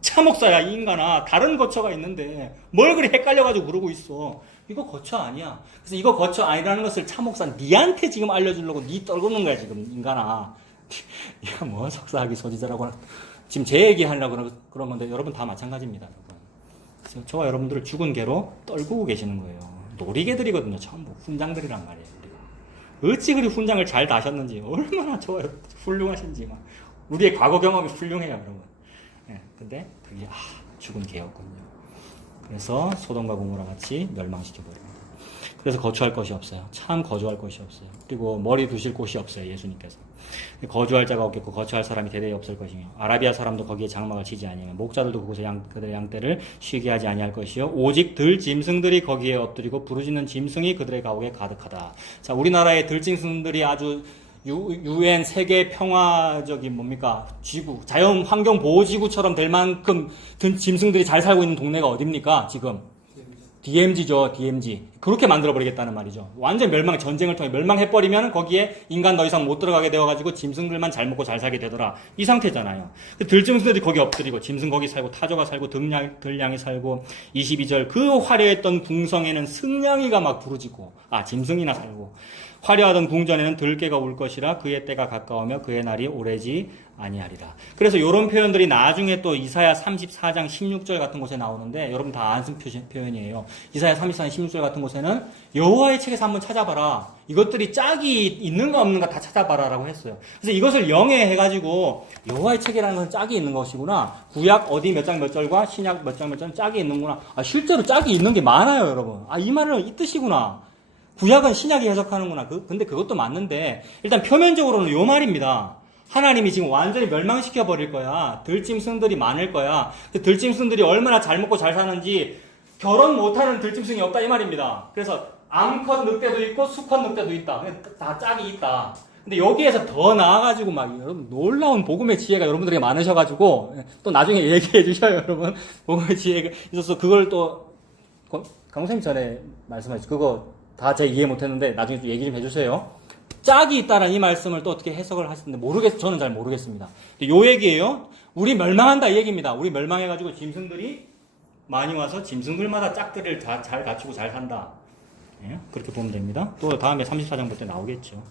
차목사야, 이 인간아. 다른 거처가 있는데 뭘 그리 헷갈려가지고 그러고 있어. 이거 거처 아니야. 그래서 이거 거처 아니라는 것을 차목사 니한테 지금 알려주려고 니 떨구는 거야, 지금, 인간아. 이거 뭐 석사학위 소지자라고 지금 제 얘기하려고 그런 건데 여러분 다 마찬가지입니다, 여러분. 저와 여러분들을 죽은 개로 떨구고 계시는 거예요. 놀이개들이거든요. 전부 훈장들이란 말이에요. 어찌 그리 훈장을 잘 다셨는지, 얼마나 저와 여러분 훌륭하신지, 우리의 과거 경험이 훌륭해요, 여러분. 근데 그게 죽은 개였군요. 그래서 소돔과 고모라 같이 멸망시켜버립니다. 그래서 거주할 것이 없어요. 참 거주할 것이 없어요. 그리고 머리 두실 곳이 없어요, 예수님께서. 거주할 자가 없겠고 거처할 사람이 대대에 없을 것이며 아라비아 사람도 거기에 장막을 치지 아니하며 목자들도 그곳에 그들의 양떼를 쉬게 하지 아니할 것이요 오직 들 짐승들이 거기에 엎드리고 부르짖는 짐승이 그들의 가옥에 가득하다. 자, 우리나라의 들 짐승들이 아주 UN 세계 평화적인 뭡니까? 지구, 자연 환경 보호 지구처럼 될 만큼 짐승들이 잘 살고 있는 동네가 어딥니까? 지금 DMZ죠, DMZ. 그렇게 만들어버리겠다는 말이죠. 완전 전쟁을 통해 멸망해버리면 거기에 인간 더 이상 못 들어가게 되어가지고 짐승들만 잘 먹고 잘 살게 되더라. 이 상태잖아요. 들짐승들이 거기 엎드리고, 짐승 거기 살고, 타조가 살고, 들량이 살고, 22절. 그 화려했던 궁성에는 승냥이가 막 부르짖고, 짐승이나 살고, 화려하던 궁전에는 들깨가 울 것이라 그의 때가 가까우며 그의 날이 오래지 아니하리라. 그래서 이런 표현들이 나중에 또 이사야 34장 16절 같은 곳에 나오는데 여러분 다 아는 표현이에요. 이사야 34장 16절 같은 곳에는 여호와의 책에서 한번 찾아봐라. 이것들이 짝이 있는가 없는가 다 찾아봐라라고 했어요. 그래서 이것을 영해해가지고 여호와의 책이라는 것은 짝이 있는 것이구나. 구약 어디 몇 장 몇 절과 신약 몇 장 몇 절 짝이 있는구나. 실제로 짝이 있는 게 많아요, 여러분. 이 말은 이 뜻이구나. 구약은 신약이 해석하는구나. 근데 그것도 맞는데 일단 표면적으로는 요 말입니다. 하나님이 지금 완전히 멸망시켜 버릴 거야. 들짐승들이 많을 거야. 들짐승들이 얼마나 잘 먹고 잘 사는지 결혼 못하는 들짐승이 없다 이 말입니다. 그래서 암컷 늑대도 있고 수컷 늑대도 있다. 다 짝이 있다. 근데 여기에서 더 나아가지고 막 여러분 놀라운 복음의 지혜가 여러분들에게 많으셔가지고 또 나중에 얘기해 주셔요, 여러분. 복음의 지혜가 있어서 그걸 또 강선생님 전에 말씀하셨죠. 그거 다 제가 이해 못했는데 나중에 또 얘기 좀 해주세요. 짝이 있다는 이 말씀을 또 어떻게 해석을 하시는데 저는 잘 모르겠습니다. 요 얘기예요. 우리 멸망한다 이 얘기입니다. 우리 멸망해가지고 짐승들이 많이 와서 짐승들마다 짝들을 잘 갖추고 잘 산다. 예? 그렇게 보면 됩니다. 또 다음에 34장 볼 때 나오겠죠.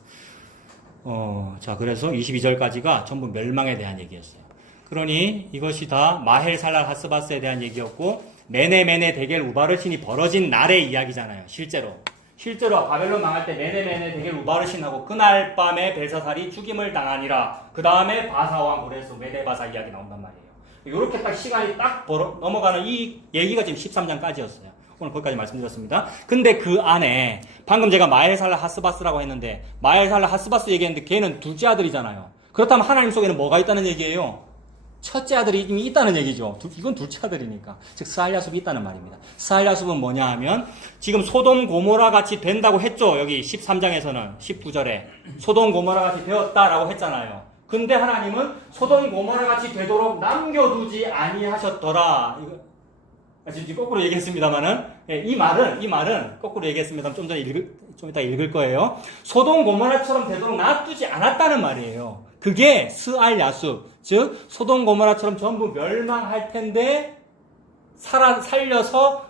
자, 그래서 22절까지가 전부 멸망에 대한 얘기였어요. 그러니 이것이 다 마헬살랄 하스바스에 대한 얘기였고 메네메네 데겔 우바르신이 벌어진 날의 이야기잖아요. 실제로 바벨론 망할 때 메네메네 데겔 우바르신하고 그날 밤에 벨사살이 죽임을 당하니라. 그 다음에 바사왕 고레스 메데바사 이야기 나온단 말이에요. 이렇게 딱 시간이 딱 넘어가는 이 얘기가 지금 13장까지였어요. 오늘 거기까지 말씀드렸습니다. 근데 그 안에 방금 제가 마엘살라 하스바스라고 했는데 마엘살라 하스바스 얘기했는데 걔는 둘째 아들이잖아요. 그렇다면 하나님 속에는 뭐가 있다는 얘기예요? 첫째 아들이 이미 있다는 얘기죠. 이건 둘째 아들이니까. 즉 스알야숲이 있다는 말입니다. 스알야숲은 뭐냐 하면 지금 소돔 고모라 같이 된다고 했죠. 여기 13장에서는 19절에 소돔 고모라 같이 되었다라고 했잖아요. 근데 하나님은 소돔 고모라 같이 되도록 남겨두지 아니하셨더라. 지금 거꾸로 얘기했습니다만은 이 말은 거꾸로 얘기했습니다. 좀 이따 읽을 거예요. 소돔 고모라처럼 되도록 놔두지 않았다는 말이에요. 그게 스알야숲, 즉 소돔 고모라처럼 전부 멸망할 텐데 살려서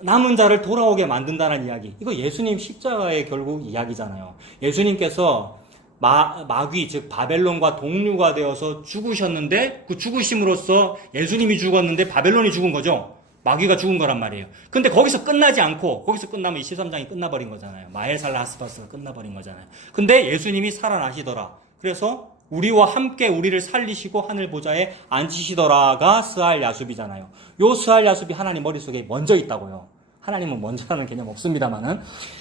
남은 자를 돌아오게 만든다는 이야기. 이거 예수님 십자가의 결국 이야기잖아요. 예수님께서 마귀 즉 바벨론과 동류가 되어서 죽으셨는데 그 죽으심으로써 예수님이 죽었는데 바벨론이 죽은 거죠. 마귀가 죽은 거란 말이에요. 근데 거기서 끝나지 않고 거기서 끝나면 이 13장이 끝나버린 거잖아요. 마엘살라 하스바스가 끝나버린 거잖아요. 근데 예수님이 살아나시더라. 그래서 우리와 함께 우리를 살리시고 하늘 보좌에 앉히시더라가 스알야숲이잖아요. 요 스알야숲이 하나님 머릿속에 먼저 있다고요. 하나님은 먼저라는 개념 없습니다만은.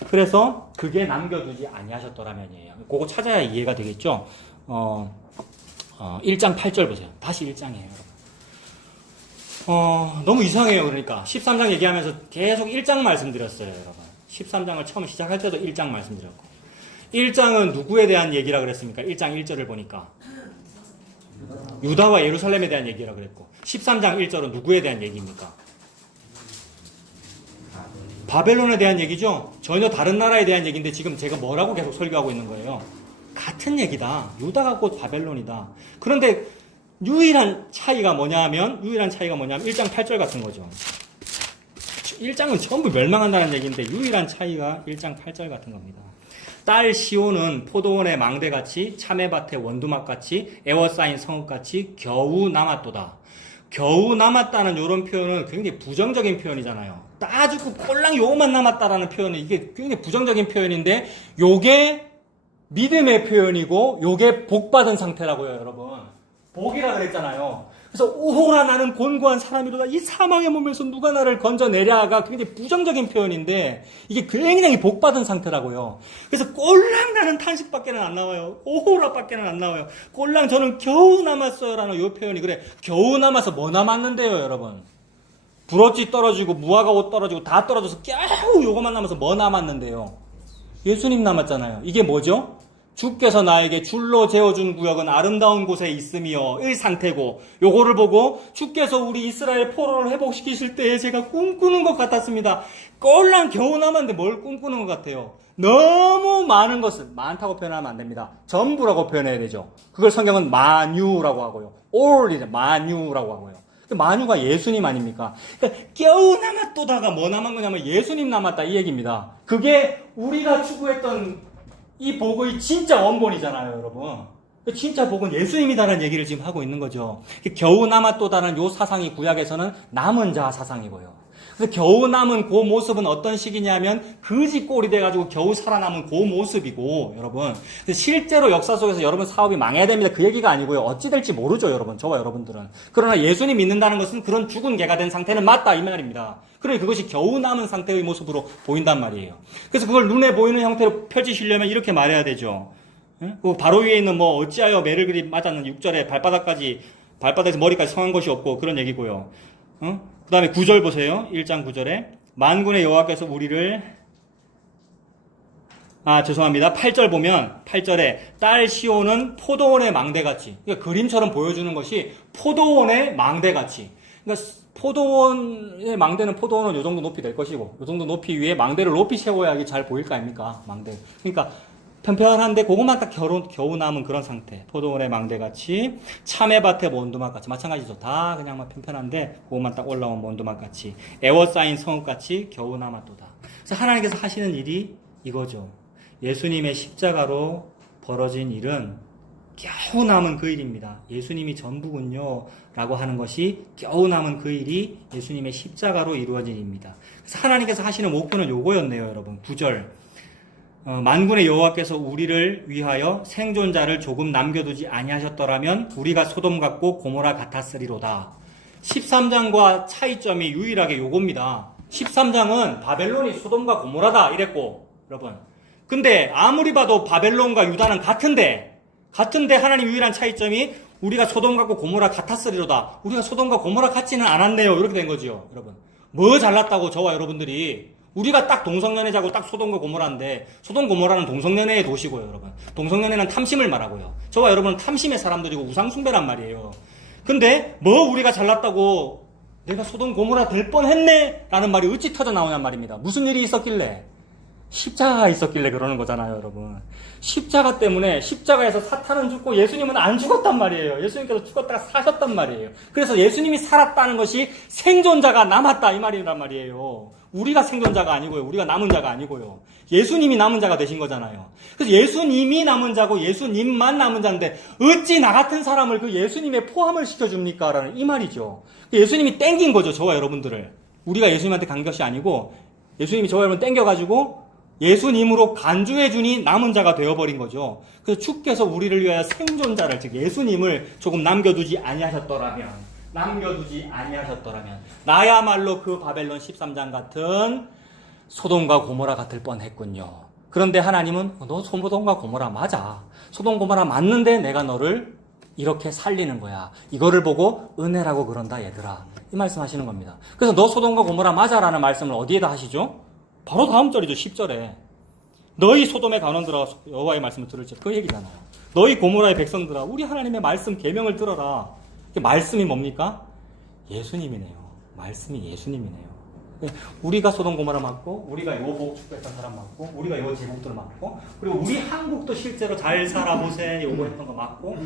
그래서 그게 남겨두지 아니하셨더라면이에요. 그거 찾아야 이해가 되겠죠. 1장 8절 보세요. 다시 1장이에요, 여러분. 너무 이상해요. 그러니까 13장 얘기하면서 계속 1장 말씀드렸어요, 여러분. 13장을 처음 시작할 때도 1장 말씀드렸고 1장은 누구에 대한 얘기라 그랬습니까? 1장 1절을 보니까 유다와 예루살렘에 대한 얘기라 그랬고 13장 1절은 누구에 대한 얘기입니까? 바벨론에 대한 얘기죠. 전혀 다른 나라에 대한 얘기인데 지금 제가 뭐라고 계속 설교하고 있는 거예요. 같은 얘기다. 유다가 곧 바벨론이다. 그런데 유일한 차이가 뭐냐면 1장 8절 같은 거죠. 1장은 전부 멸망한다는 얘기인데 유일한 차이가 1장 8절 같은 겁니다. 딸 시온은 포도원의 망대같이 참외밭의 원두막같이 에워싸인 성읍같이 겨우 남았도다. 겨우 남았다는 이런 표현은 굉장히 부정적인 표현이잖아요. 따주고 꼴랑 요만 남았다라는 표현은 이게 굉장히 부정적인 표현인데 요게 믿음의 표현이고 요게 복받은 상태라고요, 여러분. 복이라 그랬잖아요. 그래서 오호라 나는 곤고한 사람이로다. 이 사망의 몸에서 누가 나를 건져내랴가 굉장히 부정적인 표현인데 이게 굉장히 복받은 상태라고요. 그래서 꼴랑 나는 탄식밖에는 안 나와요. 오호라밖에는 안 나와요. 꼴랑 저는 겨우 남았어요 라는 이 표현이 그래. 겨우 남아서 뭐 남았는데요, 여러분. 부러지 떨어지고 무화과 옷 떨어지고 다 떨어져서 겨우 요거만 남아서 뭐 남았는데요. 예수님 남았잖아요. 이게 뭐죠? 주께서 나에게 줄로 재어준 구역은 아름다운 곳에 있으며 의 상태고 요거를 보고 주께서 우리 이스라엘 포로를 회복시키실 때에 제가 꿈꾸는 것 같았습니다. 꼴랑 겨우 남았는데 뭘 꿈꾸는 것 같아요. 너무 많은 것을 많다고 표현하면 안 됩니다. 전부라고 표현해야 되죠. 그걸 성경은 만유라고 하고요. all이래 만유라고 하고요. 만유가 예수님 아닙니까? 그러니까 겨우 남았도다가 뭐 남은 거냐면 예수님 남았다 이 얘기입니다. 그게 우리가 추구했던 이 복의 진짜 원본이잖아요, 여러분. 그 진짜 복은 예수님이다라는 얘기를 지금 하고 있는 거죠. 겨우 남았도다라는 요 사상이 구약에서는 남은 자 사상이고요. 그래서 겨우 남은 그 모습은 어떤 식이냐면 거지 꼴이 돼가지고 겨우 살아남은 그 모습이고, 여러분. 실제로 역사 속에서 여러분 사업이 망해야 됩니다. 그 얘기가 아니고요. 어찌 될지 모르죠, 여러분. 저와 여러분들은. 그러나 예수님 믿는다는 것은 그런 죽은 개가 된 상태는 맞다, 이 말입니다. 그러니 그것이 겨우 남은 상태의 모습으로 보인단 말이에요. 그래서 그걸 눈에 보이는 형태로 펼치시려면 이렇게 말해야 되죠. 그 바로 위에 있는 뭐 어찌하여 매를 그리 맞았는 6절에 발바닥에서 머리까지 성한 것이 없고 그런 얘기고요. 그 다음에 9절 보세요. 1장 9절에 만군의 여호와께서 우리를 8절 보면 8절에 딸 시온은 포도원의 망대같이, 그러니까 그림처럼 보여주는 것이 포도원의 망대같이, 그러니까 포도원의 망대는 포도원은 요 정도 높이 될 것이고 요 정도 높이 위에 망대를 높이 세워야 이게 잘 보일 거 아닙니까? 망대. 그러니까 편편한데 그것만 딱 겨우 남은 그런 상태. 포도원의 망대같이, 참외밭의 mon두막같이, 마찬가지죠. 다 그냥 막 편편한데 그것만 딱 올라온 mon두막같이, 에워싸인 성읍같이 겨우 남았도다. 그래서 하나님께서 하시는 일이 이거죠. 예수님의 십자가로 벌어진 일은 겨우 남은 그 일입니다. 예수님이 전부군요 라고 하는 것이 겨우 남은 그 일이 예수님의 십자가로 이루어진 일입니다. 그래서 하나님께서 하시는 목표는 요거였네요, 여러분. 9절. 만군의 여호와께서 우리를 위하여 생존자를 조금 남겨두지 아니하셨더라면 우리가 소돔 같고 고모라 같았으리로다. 13장과 차이점이 유일하게 요겁니다. 13장은 바벨론이 소돔과 고모라다 이랬고, 여러분. 근데 아무리 봐도 바벨론과 유다는 같은데 하나님 유일한 차이점이 우리가 소돔 같고 고모라 같았으리로다. 우리가 소돔과 고모라 같지는 않았네요. 이렇게 된 거지요, 여러분. 뭐 잘났다고 저와 여러분들이. 우리가 딱 동성연애자고 딱 소돔과 고모라인데, 소돔 고모라는 동성연애의 도시고요, 여러분. 동성연애는 탐심을 말하고요. 저와 여러분은 탐심의 사람들이고 우상숭배란 말이에요. 근데 뭐 우리가 잘났다고 내가 소돔 고모라 될 뻔했네 라는 말이 어찌 터져 나오냔 말입니다. 무슨 일이 있었길래? 십자가가 있었길래 그러는 거잖아요, 여러분. 십자가 때문에, 십자가에서 사탄은 죽고 예수님은 안 죽었단 말이에요. 예수님께서 죽었다가 사셨단 말이에요. 그래서 예수님이 살았다는 것이 생존자가 남았다 이 말이란 말이에요. 우리가 생존자가 아니고요. 우리가 남은 자가 아니고요. 예수님이 남은 자가 되신 거잖아요. 그래서 예수님이 남은 자고 예수님만 남은 자인데 어찌 나 같은 사람을 그 예수님에 포함을 시켜줍니까? 라는 이 말이죠. 예수님이 땡긴 거죠, 저와 여러분들을. 우리가 예수님한테 간 것이 아니고 예수님이 저와 여러분 땡겨가지고 예수님으로 간주해주니 남은 자가 되어버린 거죠. 그래서 주께서 우리를 위하여 생존자를, 즉 예수님을 조금 남겨두지 아니하셨더라면, 나야말로 그 바벨론 13장 같은 소돔과 고모라 같을 뻔했군요. 그런데 하나님은 너 소돔과 고모라 맞아. 소돔 고모라 맞는데 내가 너를 이렇게 살리는 거야. 이거를 보고 은혜라고 그런다, 얘들아. 이 말씀 하시는 겁니다. 그래서 너 소돔과 고모라 맞아라는 말씀을 어디에다 하시죠? 바로 다음 절이죠. 10절에 너희 소돔의 간원들아 여호와의 말씀을 들을지, 그 얘기잖아요. 너희 고모라의 백성들아 우리 하나님의 말씀 계명을 들어라. 말씀이 뭡니까? 예수님이네요. 말씀이 예수님이네요. 우리가 소돔 고모라 맞고, 우리가 요 복 축복했던 사람 맞고, 우리가 요 제국들 맞고, 그리고 우리 한국도 실제로 잘 살아보세 요거 했던 거 맞고,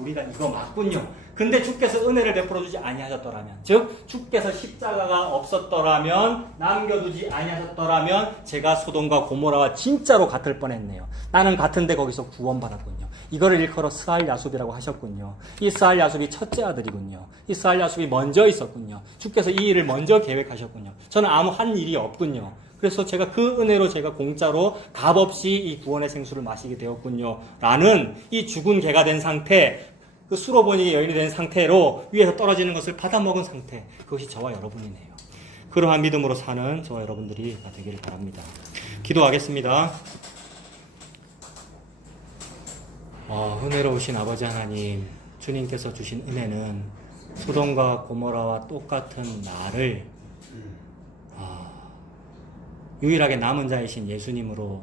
우리가 이거 맞군요. 근데 주께서 은혜를 베풀어 주지 아니하셨더라면, 즉 주께서 십자가가 없었더라면, 남겨두지 아니하셨더라면 제가 소돔과 고모라와 진짜로 같을 뻔했네요. 나는 같은데 거기서 구원받았군요. 이거를 일컬어 스알 야숲이라고 하셨군요. 이 스알 야숲이 첫째 아들이군요. 이 스알 야숲이 먼저 있었군요. 주께서 이 일을 먼저 계획하셨군요. 저는 아무 한 일이 없군요. 그래서 제가 그 은혜로 제가 공짜로 값없이 이 구원의 생수를 마시게 되었군요. 라는 이 죽은 개가 된 상태, 그 수로보니의 여인이 된 상태로 위에서 떨어지는 것을 받아먹은 상태, 그것이 저와 여러분이네요. 그러한 믿음으로 사는 저와 여러분들이 되기를 바랍니다. 기도하겠습니다. 은혜로우신 아버지 하나님, 주님께서 주신 은혜는 소돔과 고모라와 똑같은 나를 유일하게 남은 자이신 예수님으로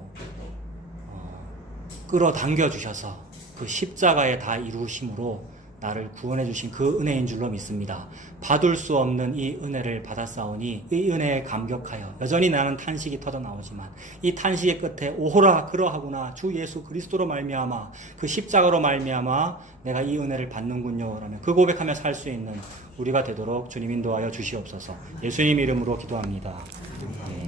끌어당겨 주셔서 그 십자가에 다 이루심으로 나를 구원해 주신 그 은혜인 줄로 믿습니다. 받을 수 없는 이 은혜를 받았사오니 이 은혜에 감격하여 여전히 나는 탄식이 터져 나오지만 이 탄식의 끝에 오호라 그러하구나, 주 예수 그리스도로 말미암아 그 십자가로 말미암아 내가 이 은혜를 받는군요 라면 그 고백하며 살 수 있는 우리가 되도록 주님 인도하여 주시옵소서. 예수님 이름으로 기도합니다. 네.